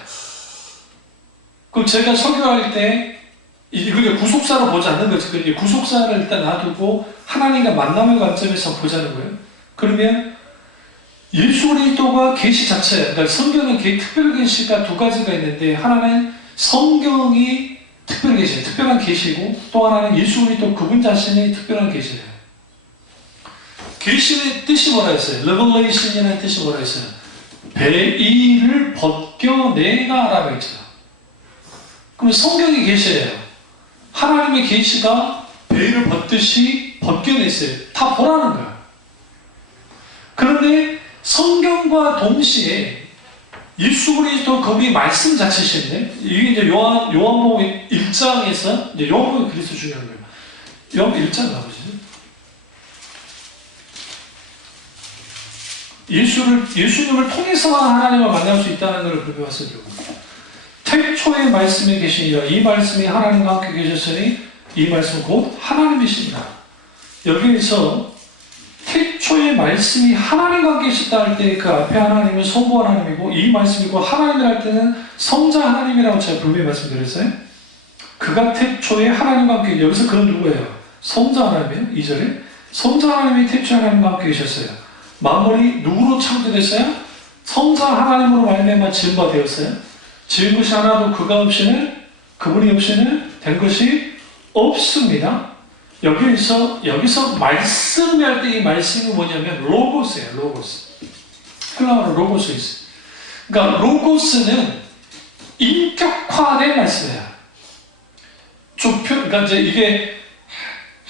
그럼 제가 설교할 때 이게 구속사로 보지 않는 거죠. 구속사를 일단 놔두고 하나님과 만남의 관점에서 보자는 거예요. 그러면 예수 그리스도가 계시 자체, 그러니까 성경은 특별 계시가 두 가지가 있는데 하나는 성경이 특별 계시, 특별한 계시고 또 하나는 예수 그리스도 그분 자신이 특별한 계시예요. 계시의 뜻이 뭐라 했어요? 레벨레이션이라는 뜻이 뭐라 했어요? 베일을 벗겨내다라고 했죠. 그럼 성경이 계시예요. 하나님의 계시가 베일을 벗듯이 벗겨냈어요. 다 보라는 거예요. 그런데 성경과 동시에 예수 그리스도 거기 말씀 자체신데 이게 이제 요한복음 1장에서 이제 요한복음이 그리스도 중요한 거예요. 요한복음 1장 가보시죠. 예수님을 통해서만 하나님을 만날 수 있다는 것을 불교했어요. 태초의 말씀에 계시니라. 이 말씀이 하나님과 함께 계셨으니 이 말씀은 곧 하나님이십니다. 여기에서 태초의 말씀이 하나님과 함께 계셨다 할 때 그 앞에 하나님은 성부 하나님이고 이 말씀이 곧 하나님이라 할 때는 성자 하나님이라고 제가 분명히 말씀드렸어요. 그가 태초에 하나님과 함께 여기서 그건 누구예요? 성자 하나님이에요. 2절에 성자 하나님이 태초에 하나님과 함께 계셨어요. 만물이 누구로 창조됐어요? 성자 하나님으로 말미암아 지은 바 되었어요. 지은 것이 하나도 그분이 없이는 된 것이 없습니다. 여기서 말씀이 할 때 이 말씀이 뭐냐면 로고스예요. 로고스. 헬라어로 로고스 있어요. 그러니까 로고스는 인격화된 말씀이에요. 그러니까 이제 이게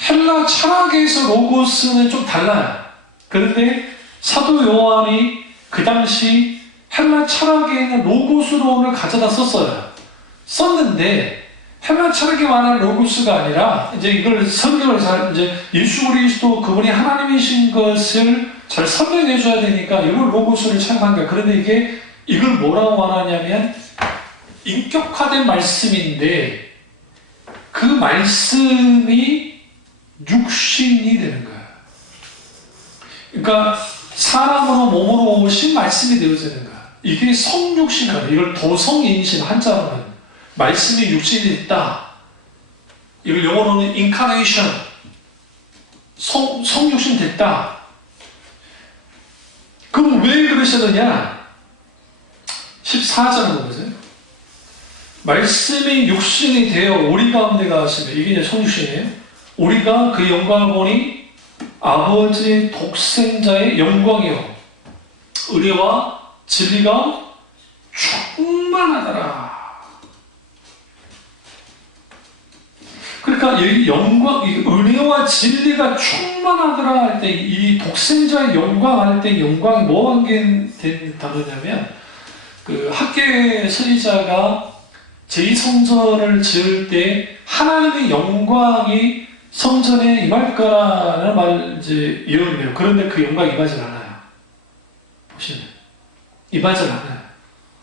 헬라 철학에서 로고스는 좀 달라요. 그런데 사도 요한이 그 당시 헬라 철학에 있는 로고스론을 가져다 썼는데 헬라 철학에 관한 로고스가 아니라 이제 이걸 설명을 이제 예수 그리스도 그분이 하나님이신 것을 잘 설명해 줘야 되니까 이걸 로고스를 사용한 거야. 그런데 이걸 뭐라고 말하냐면 인격화된 말씀인데 그 말씀이 육신이 되는 거야. 그러니까 사람으로 몸으로 오신 말씀이 되어지는 거야. 이게 성육신이야. 이걸 도성인신 한자로는 말씀이 육신이 됐다. 이걸 영어로는 incarnation, 성육신 됐다. 그럼 왜 그러셨느냐? 14절을 보세요. 말씀이 육신이 되어 우리 가운데 가시며, 이게 이제 성육신이에요. 우리가 그 영광을 보니 아버지의 독생자의 영광이요 의와 진리가 충만하더라. 그러니까 이 영광, 이 은혜와 진리가 충만하더라 할 때 이 독생자의 영광 할 때 영광이 뭐와 관계된 단어냐면 그 학계 서리자가 제2성전을 지을 때 하나님의 영광이 성전에 임할 거라는 말을 이제 예언을 해요. 그런데 그 영광이 임하지 않아요. 보시면 임하지 않아요.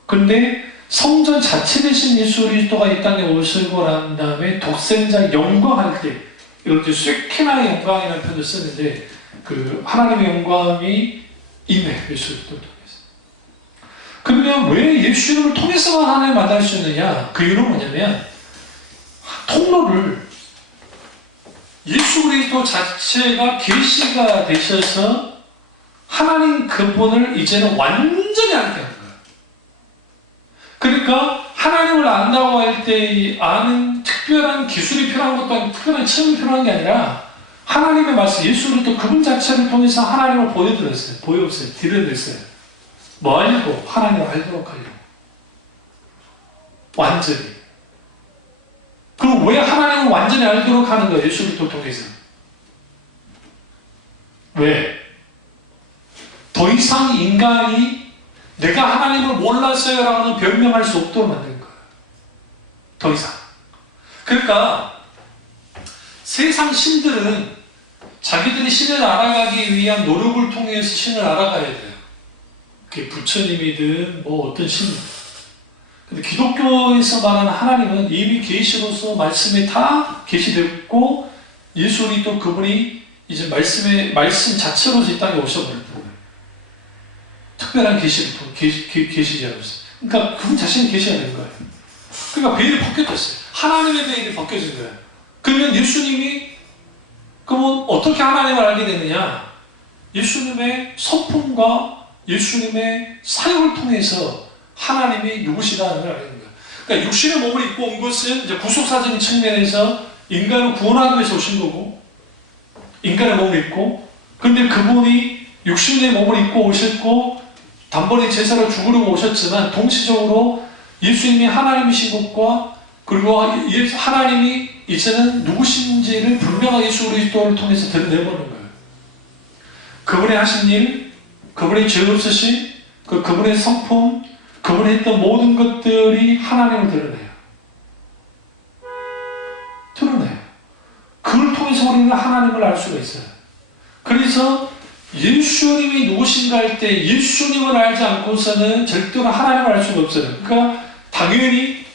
그런데 성전 자체 되신 예수 그리스도가 이 땅에 오시고 난 다음에 독생자 영광할 때 이걸 이제 쇠케나의 영광이라는 표현을 쓰는데 그 하나님의 영광이 임해 예수 그리스도를 통해서. 그러면 왜 예수 이름을 통해서만 하나님을 만날 수 있느냐? 그 이유는 뭐냐면 통로를 예수 그리스도 자체가 계시가 되셔서 하나님 그분을 이제는 완전히 알게 하는 거예요. 그러니까 하나님을 안다고 할 때 아는 특별한 기술이 필요한 것도 아니고 특별한 체험이 필요한 게 아니라 하나님의 말씀, 예수 그리스도 그분 자체를 통해서 하나님을 드러냈어요. 뭐 하려고? 하나님을 알도록 하려고. 완전히. 그럼 왜 하나님을 완전히 알도록 하는 거예요? 예수 그리스도를 통해서. 왜? 더 이상 인간이 내가 하나님을 몰랐어요 라고는 변명할 수 없도록 만든 거예요. 더 이상. 그러니까 세상 신들은 자기들이 신을 알아가기 위한 노력을 통해서 신을 알아가야 돼요. 그게 부처님이든 뭐 어떤 신. 근데 기독교에서 말하는 하나님은 이미 계시로서 말씀에 다 계시됐고 예수 그리스도 그분이 이제 말씀 자체로서 이 땅에 오셔버렸다. 특별한 계시를 계시자로 있어요. 그러니까 그분 자신이 계셔야 되는 거예요. 그러니까 베일이 벗겨졌어요. 하나님의 베일이 벗겨진 거예요. 그러면 예수님이 그러면 어떻게 하나님을 알게 되느냐? 예수님의 성품과 예수님의 사역을 통해서 하나님이 누구시다는 걸 알게 되는 거예요. 그러니까 육신의 몸을 입고 온 것은 이제 구속사적인 측면에서 인간을 구원하기 위해서 오신 거고 인간의 몸을 입고 그런데 그분이 육신의 몸을 입고 오셨고 단번에 제사를 죽으려고 오셨지만 동시적으로 예수님이 하나님이신 것과 그리고 하나님이 이제는 누구신지를 분명하게 예수 그리스도를 통해서 드러내보는 거예요. 그분의 하신 일, 그분의 죄 없으신 그분의 성품, 그분이 했던 모든 것들이 하나님을 드러내요. 그걸 통해서 우리는 하나님을 알 수가 있어요. 그래서 예수님이 누구신가 할 때 예수님을 알지 않고서는 절대로 하나님을 알 수가 없어요. 그러니까 당연히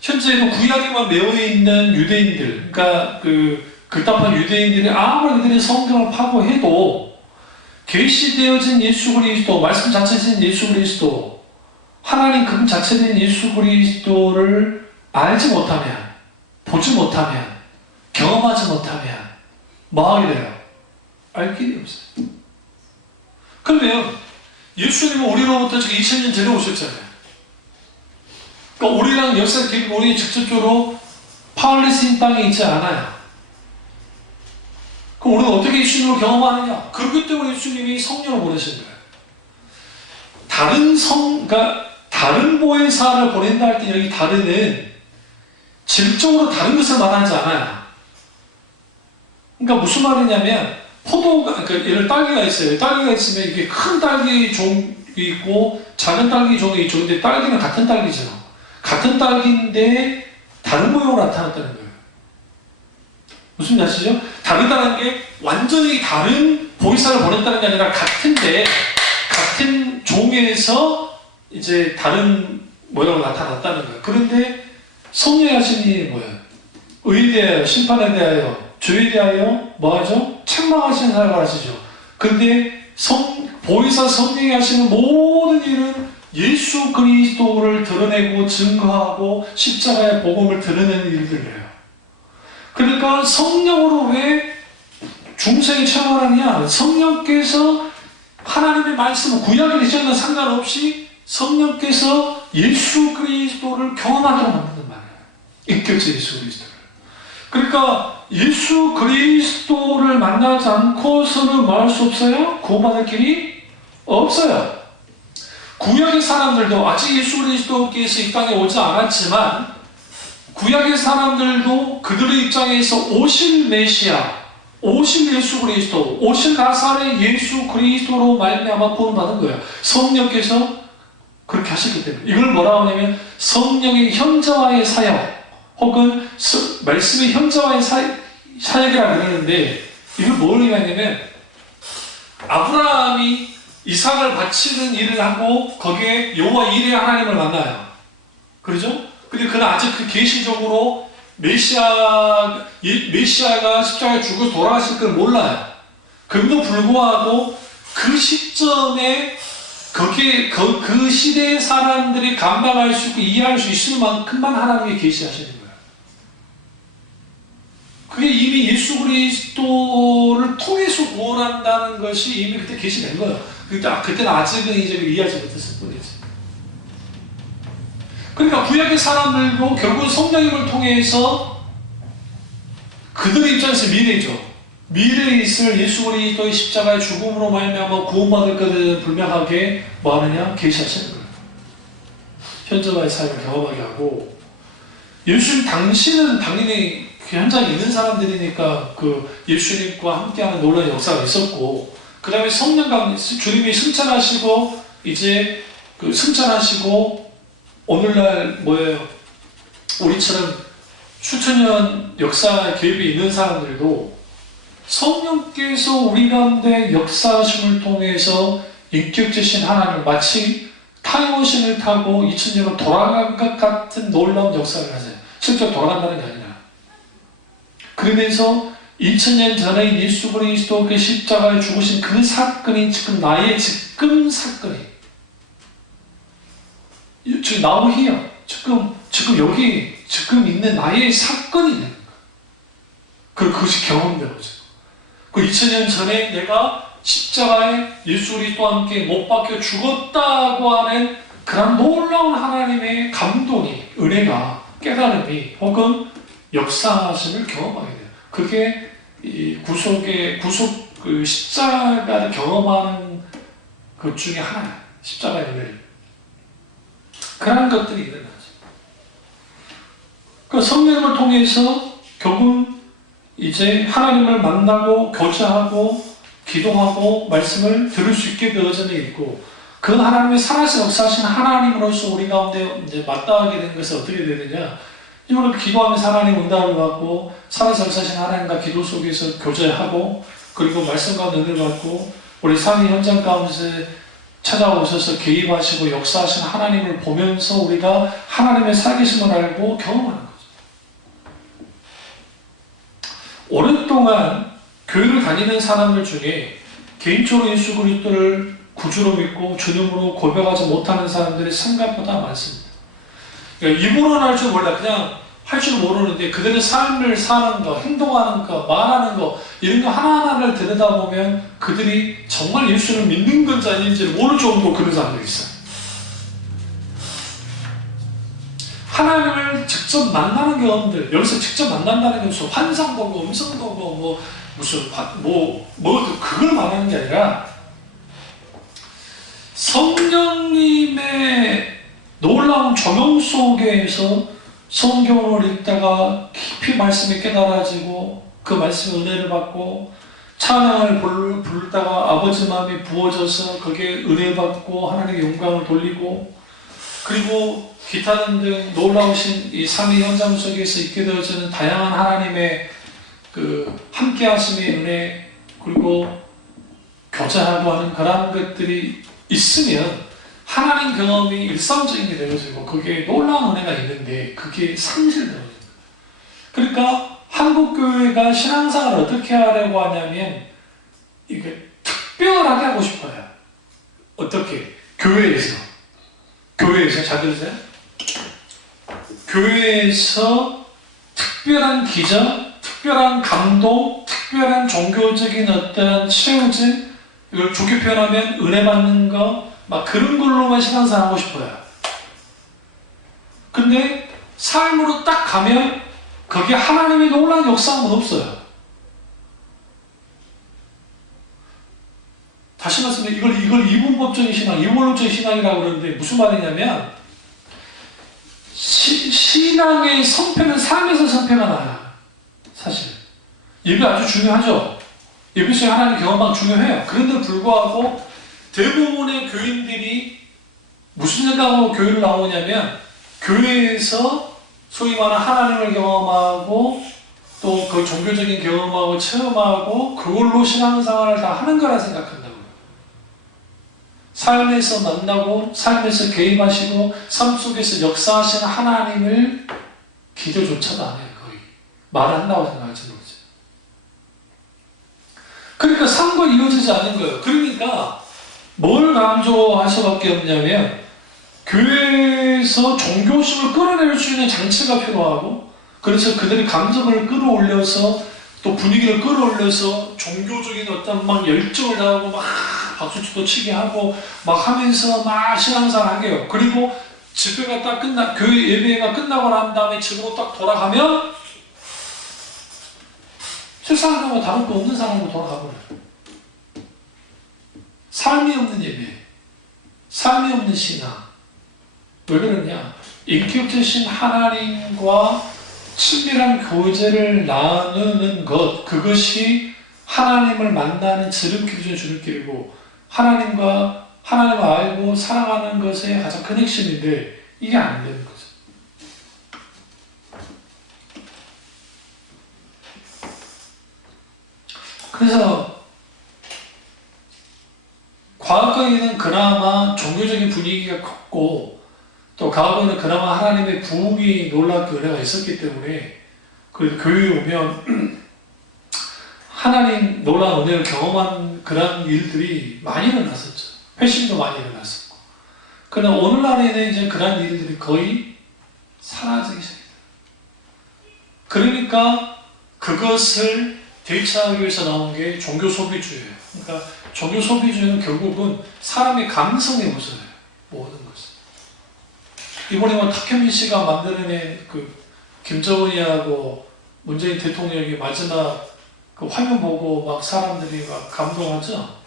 현재도 구약에만 매여있는 유대인들, 그러니까 그딴 유대인들이 아무리 그들이 성경을 파고해도 계시되어진 예수 그리스도, 말씀 자체신 예수 그리스도, 하나님 그분 자체된 예수 그리스도를 알지 못하면, 보지 못하면, 경험하지 못하면 뭐 하게 돼요? 알 길이 없어요. 그러면 예수님은 우리로부터 2000년 전에 오셨잖아요. 그러니까 우리랑 역사 기록 우리 직접적으로 팔레스타인 땅에 있지 않아요. 그럼 우리는 어떻게 예수님을 경험하느냐? 그렇기 때문에 예수님이 성령을 보내신 거예요. 그러니까 다른 보혜사를 보낸다 할 때, 여기 다른은 질적으로 다른 것을 말하지 않아요. 그러니까 무슨 말이냐면 포도가, 그러니까 예를 딸기가 있어요. 딸기가 있으면 이게 큰 딸기 종이 있고 작은 딸기 종이 있죠. 근데 딸기는 같은 딸기죠. 같은 딸기인데 다른 모양으로 나타났다는 거예요. 무슨 말이죠? 다르다는 게 완전히 다른 보이사를 보냈다는 게 아니라 같은데 같은 종에서 이제 다른 모양으로 나타났다는 거예요. 그런데 성령이 하신 일이 뭐예요? 의에 대하여, 심판에 대하여, 죄에 대하여 뭐하죠? 책망하시는 사역을 하시죠. 그런데 보이사 성령이 하시는 모든 일은 예수 그리스도를 드러내고 증거하고 십자가의 복음을 드러내는 일들이에요. 그러니까 성령으로 왜 중생이 체험하느냐? 성령께서 하나님의 말씀을 구약의 시절과 상관없이 성령께서 예수 그리스도를 경험하도록 만드는 말이에요. 인격적 예수 그리스도를. 그러니까 예수 그리스도를 만나지 않고서는 뭐 할 수 없어요? 구원받을 길이 없어요. 구약의 사람들도 아직 예수 그리스도께서 이 땅에 오지 않았지만 구약의 사람들도 그들의 입장에서 오실 메시아, 오실 예수 그리스도, 오실 나사렛 예수 그리스도로 말미암아 구원받은 거예요. 성령께서 그렇게 하셨기 때문에 이걸 뭐라고 하냐면 성령의 현자와의 사역 혹은 말씀의 현자와의 사역이라고 그러는데 이걸 뭘 의미하냐면 아브라함이 이삭을 바치는 일을 하고 거기에 여호와 이레 하나님을 만나요. 그러죠? 근데 그는 아직 그 계시적으로 메시아가 십자가에 죽어서 돌아가실 걸 몰라요. 그럼에도 불구하고 그 시점에 거기에 그 시대의 사람들이 감당할 수 있고 이해할 수 있을 만큼만 하나님이 계시하시는 거예요. 그게 이미 예수 그리스도를 통해서 구원한다는 것이 이미 그때 계시된 거예요. 그때는 아직은 이제 이해하지 못했을 뿐이지. 그러니까 구약의 사람들도 결국 성령님을 통해서 그들의 입장에서 미래죠. 미래에 있을 예수 그리스도의 십자가의 죽음으로 말미암아 구원받을 것을 분명하게 뭐하느냐? 계시하시는 거예요. 현재와의 사역을 경험하게 하고 예수님 당신은 당연히 그 현장에 있는 사람들이니까 그 예수님과 함께하는 놀라운 역사가 있었고 그 다음에 성령과 주님이 승천하시고 이제 그 승천하시고 오늘날 뭐예요? 우리처럼 수천 년 역사 개입이 있는 사람들도 성령께서 우리 가운데 역사하심을 통해서 인격적이신 하나님을 마치 타임머신을 타고 2000년을 돌아간 것 같은 놀라운 역사를 하세요. 실제로 돌아간다는 게 아니라. 그러면서 2000년 전에 예수 그리스도 그 십자가에 죽으신 그 사건이 지금 나의 지금 사건이 지금 now here 지금 여기 지금 있는 나의 사건이 되는 거예요. 그것이 경험된 거죠. 그 2000년 전에 내가 십자가에 예수 그리스도와 함께 못 박혀 죽었다고 하는 그런 놀라운 하나님의 감동이, 은혜가, 깨달음이 혹은 역사하심을 경험하게 돼요. 그게 이 구속 그 십자가를 경험하는 것 중에 하나예요. 십자가의 은혜. 그런 것들이 있는 거죠. 그 성령을 통해서 결국 이제 하나님을 만나고 교제하고 기도하고 말씀을 들을 수 있게 되어지는 일이고 그 하나님의 살아서 역사하신 하나님으로서 우리 가운데 이제 맞닿게 된 것은 어떻게 되느냐? 이걸 기도하면서 하나님 응답을 받고 살아서 역사하신 하나님과 기도 속에서 교제하고 그리고 말씀과 은혜를 받고 우리 삶의 현장 가운데 찾아오셔서 개입하시고 역사하신 하나님을 보면서 우리가 하나님의 살계심을 알고 경험하는 거죠. 오랫동안 교회를 다니는 사람들 중에 개인적으로 예수 그리스도를 구주로 믿고 주님으로 고백하지 못하는 사람들이 생각보다 많습니다. 그러니까 입으로는 할 줄 몰라. 그냥 할 줄 모르는데 그들의 삶을 사는 거, 행동하는 거, 말하는 거 이런 거 하나하나를 들여다보면 그들이 정말 예수를 믿는 건지 아닌지를 모를 정도로 그런 사람들이 있어요. 하나님을 직접 만나는 경험들, 여기서 직접 만난다는 게 무슨 환상 보고 음성 보고 그걸 말하는 게 아니라 성령님의 놀라운 조명 속에서 성경을 읽다가 깊이 말씀이 깨달아지고 그 말씀의 은혜를 받고 찬양을 부르다가 아버지 마음이 부어져서 거기에 은혜 받고 하나님의 영광을 돌리고 그리고 기타 등등 놀라우신 이 삼위 현장 속에서 있게 되어지는 다양한 하나님의 그 함께 하심의 은혜 그리고 교제하고 하는 그런 것들이 있으면 하나님 경험이 일상적인 게 되어지고 그게 놀라운 은혜가 있는데 그게 상실되어져요. 그러니까 한국교회가 신앙생활을 어떻게 하려고 하냐면 이게 특별하게 하고 싶어요. 어떻게? 교회에서 잘 들으세요? 교회에서 특별한 기적, 특별한 감동, 특별한 종교적인 어떤 채워짐 이걸 좋게 표현하면 은혜 받는 거 막 그런 걸로만 신앙생활 하고 싶어요. 근데 삶으로 딱 가면 거기에 하나님의 놀라운 역사는 없어요. 다시 말씀드리면 이걸 이분법적인 신앙, 이원론적인 신앙이라고 그러는데 무슨 말이냐면 신앙의 성패는 삶에서 성패가 나요. 사실 예배 아주 중요하죠. 예배 속에 하나님 경험하기 중요해요. 그런데 불구하고 대부분의 교인들이 무슨 생각으로 교회를 나오냐면 교회에서 소위 말하는 하나님을 경험하고 또 그 종교적인 경험하고 체험하고 그걸로 신앙생활을 다 하는 거라 생각한다고요. 삶에서 만나고 삶에서 개입하시고 삶 속에서 역사하시는 하나님을 기도조차도 안 해요. 거의 말한다고 생각하지 모르죠. 그러니까 삶과 이루어지지 않는 거예요. 그러니까 뭘 강조할 수밖에 없냐면 교회에서 종교심을 끌어낼 수 있는 장치가 필요하고 그래서 그들의 감정을 끌어올려서 또 분위기를 끌어올려서 종교적인 어떤 막 열정을 다하고 막 박수치도 치게 하고 막 하면서 막 신앙생활 하게 해요. 그리고 집회가 딱 교회 예배가 끝나고 난 다음에 집으로 딱 돌아가면 세상하고 다를 거 없는 사람으로 돌아가버려요. 삶이 없는 예배, 삶이 없는 신앙. 왜 그러냐? 인격적이신 하나님과 친밀한 교제를 나누는 것, 그것이 하나님을 만나는 지름길 중에 지름길이고 하나님을 알고 사랑하는 것의 가장 큰 핵심인데 이게 안 되는 거죠. 그래서 과거에는 그나마 종교적인 분위기가 컸고 또 과거에는 그나마 하나님의 부흥이 놀랍게 은혜가 있었기 때문에 그 교회에 오면 하나님 놀라운 은혜를 경험한 그런 일들이 많이 일어났었죠. 회심도 많이 일어났었고. 그러나 오늘날에는 이제 그런 일들이 거의 사라지기 시작합니다. 그러니까 그것을 대체하기 위해서 나온 게 종교 소비주의예요. 그러니까 종교 소비주의는 결국은 사람의 감성에 우선해요. 모든 것을. 이번에 탁현민 씨가 만들어낸 그 김정은이하고 문재인 대통령이 마지막 그 화면 보고 막 사람들이 막 감동하죠?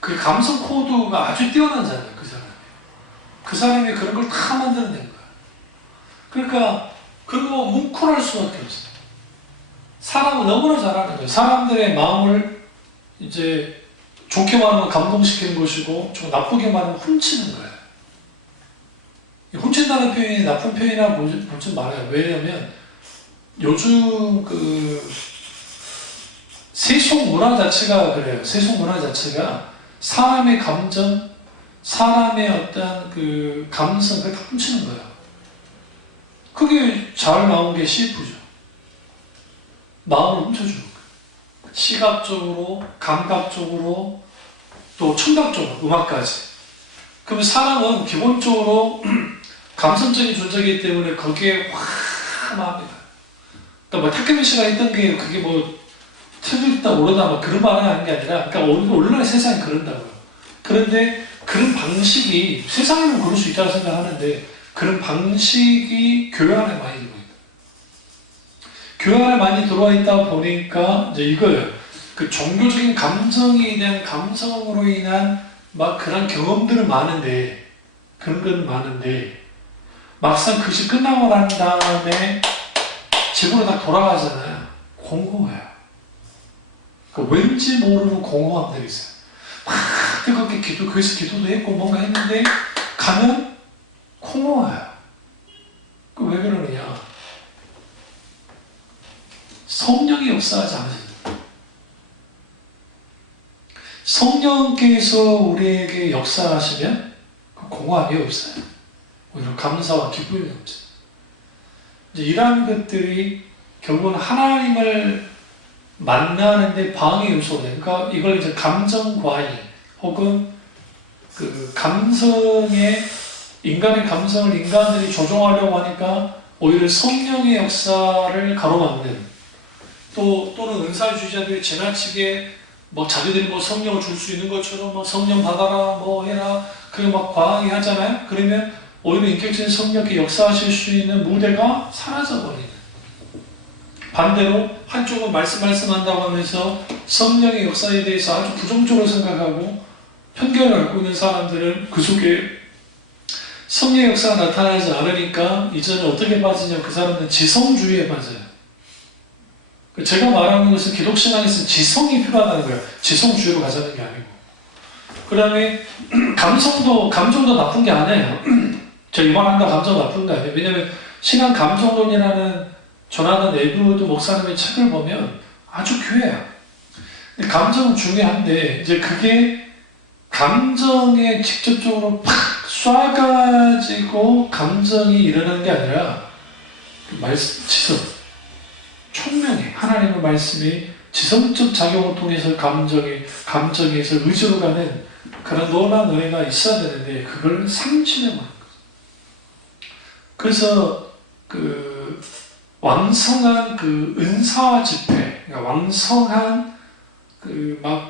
그 감성 코드가 아주 뛰어나잖아요, 그 사람이. 그 사람이 그런 걸 다 만들어낸 거야. 그러니까, 그리고 뭉클할 수밖에 없어요. 사람은 너무나 잘하는 거예요. 사람들의 마음을 이제 좋게 말하면 감동시키는 것이고, 좀 나쁘게 말하면 훔치는 거예요. 훔친다는 표현이 나쁜 표현이라 보지 말아요. 왜냐면, 요즘 그 세속 문화 자체가 그래요. 세속 문화 자체가 사람의 감정, 사람의 어떤 그 감성을 다 훔치는 거예요. 그게 잘 나온 게 CF죠. 마음을 훔쳐주는 거예요. 시각적으로, 감각적으로, 또 청각적으로, 음악까지. 그러면 사람은 기본적으로 감성적인 존재이기 때문에 거기에 확 마음이 가요. 그러니까 뭐 탁현민 씨가 했던 게 그게 뭐 틀리다 오르다 뭐 그런 말은 하는 게 아니라 그러니까 오늘날 세상이 그런다고요. 그런데 그런 방식이 세상에는 그럴 수 있다고 생각하는데 그런 방식이 교회 안에 많이 들어와 있다. 교회 안에 많이 들어와 있다 보니까 이제 이거예요. 그 종교적인 감정에 대한 감성으로 인한 막 그런 경험들은 많은데 그런 건 많은데 막상 그것이 끝나고 난 다음에 집으로 딱 돌아가잖아요. 공허해요. 왠지 모르는 공허함들이 있어요. 막 뜨겁게 교회에서 기도도 했고 뭔가 했는데 가면 공허해요. 왜 그러느냐? 성령이 역사하지 않으신다. 성령께서 우리에게 역사하시면 그 공허함이 없어요. 오히려 감사와 기쁨이 없어요. 이제 이러한 것들이 결국은 하나님을 만나는데 방해 요소가 돼요. 그러니까 이걸 이제 감정 과잉 혹은 그 인간의 감성을 인간들이 조종하려고 하니까 오히려 성령의 역사를 가로막는 또는 은사주의자들이 지나치게 자기들이 성령을 줄 수 있는 것처럼 성령 받아라 해라 그리고 과하게 하잖아요. 그러면 오히려 인격적인 성령이 역사하실 수 있는 무대가 사라져버리는. 반대로 한쪽은 말씀한다고 하면서 성령의 역사에 대해서 아주 부정적으로 생각하고 편견을 갖고 있는 사람들은 그 속에 성령의 역사가 나타나지 않으니까 이제는 어떻게 빠지냐, 그 사람들은 지성주의에 빠져요. 제가 말하는 것은 기독신앙에서는 지성이 필요하다는 거예요. 지성주의로 가자는 게 아니고. 그 다음에 감정도 나쁜 게 아니에요. 제가 이만한다 감정 나쁜 게 아니에요. 왜냐하면 신앙 감정론이라는 조나단 에드워드 목사님의 책을 보면 아주 귀해요. 감정은 중요한데 이제 그게 감정에 직접적으로 팍 쏴가지고 감정이 일어나는 게 아니라 지성, 총명해. 하나님의 말씀이 지성적 작용을 통해서 감정에서 의지로 가는 그런 놀라운 은혜가 있어야 되는데 그걸 상실해버린 거죠. 그래서 왕성한 은사 집회, 그러니까 왕성한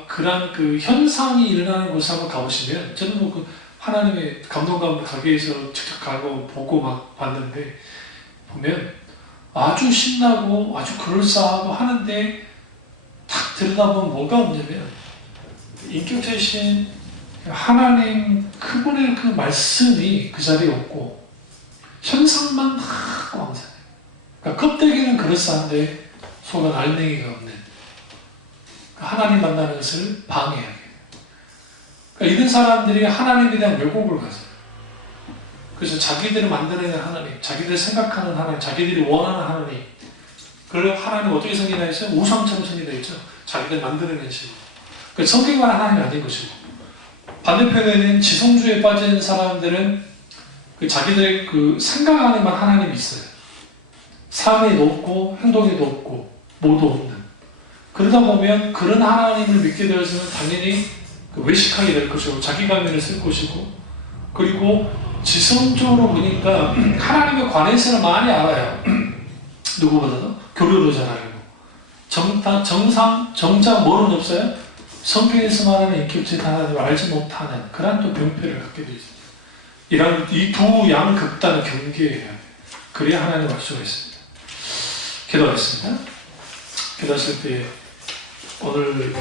그런 현상이 일어나는 곳에 한번 가보시면, 저는 하나님의 감동 가운데 가게에서 직접 가고 보고 봤는데, 보면 아주 신나고 아주 그럴싸하고 하는데, 탁 들여다보면 뭐가 없냐면, 인격체신 하나님 그분의 그 말씀이 그 자리에 없고, 현상만 막 왕성해. 그러니까 껍데기는 그럴싸한데 속은 알맹이가 없는, 하나님 만나는 것을 방해하게 돼요. 그러니까 이런 사람들이 하나님에 대한 왜곡을 가져요. 그래서 자기들이 만들어내는 하나님, 자기들이 생각하는 하나님, 자기들이 원하는 하나님, 그걸 하나님 어떻게 생기나 했어요? 우상처럼 생기다 했죠. 자기들 만들어낸 신. 그러니까 성경만 하나님이 아닌 것이고, 반대편에는 지성주의에 빠진 사람들은 자기들의 생각 안에만 하나님이 있어요. 삶에도 없고 행동에도 없고 모두 없는. 그러다 보면 그런 하나님을 믿게 되어서는 당연히 외식하게 될 것이고 자기 가면을 쓸 것이고, 그리고 지성적으로 보니까 하나님에 관해서는 많이 알아요. 누구보다도 교류도 잘 알고 정작 뭐는 없어요? 성경에서 말하는 인격체 하나님을 알지 못하는 그런 또 병폐를 갖게 되어 있습니다. 이 두 양극단을 경계해야 돼요. 그래야 하나님을 알 수가 있습니다. 기도하겠습니다. 기도하실 때 오늘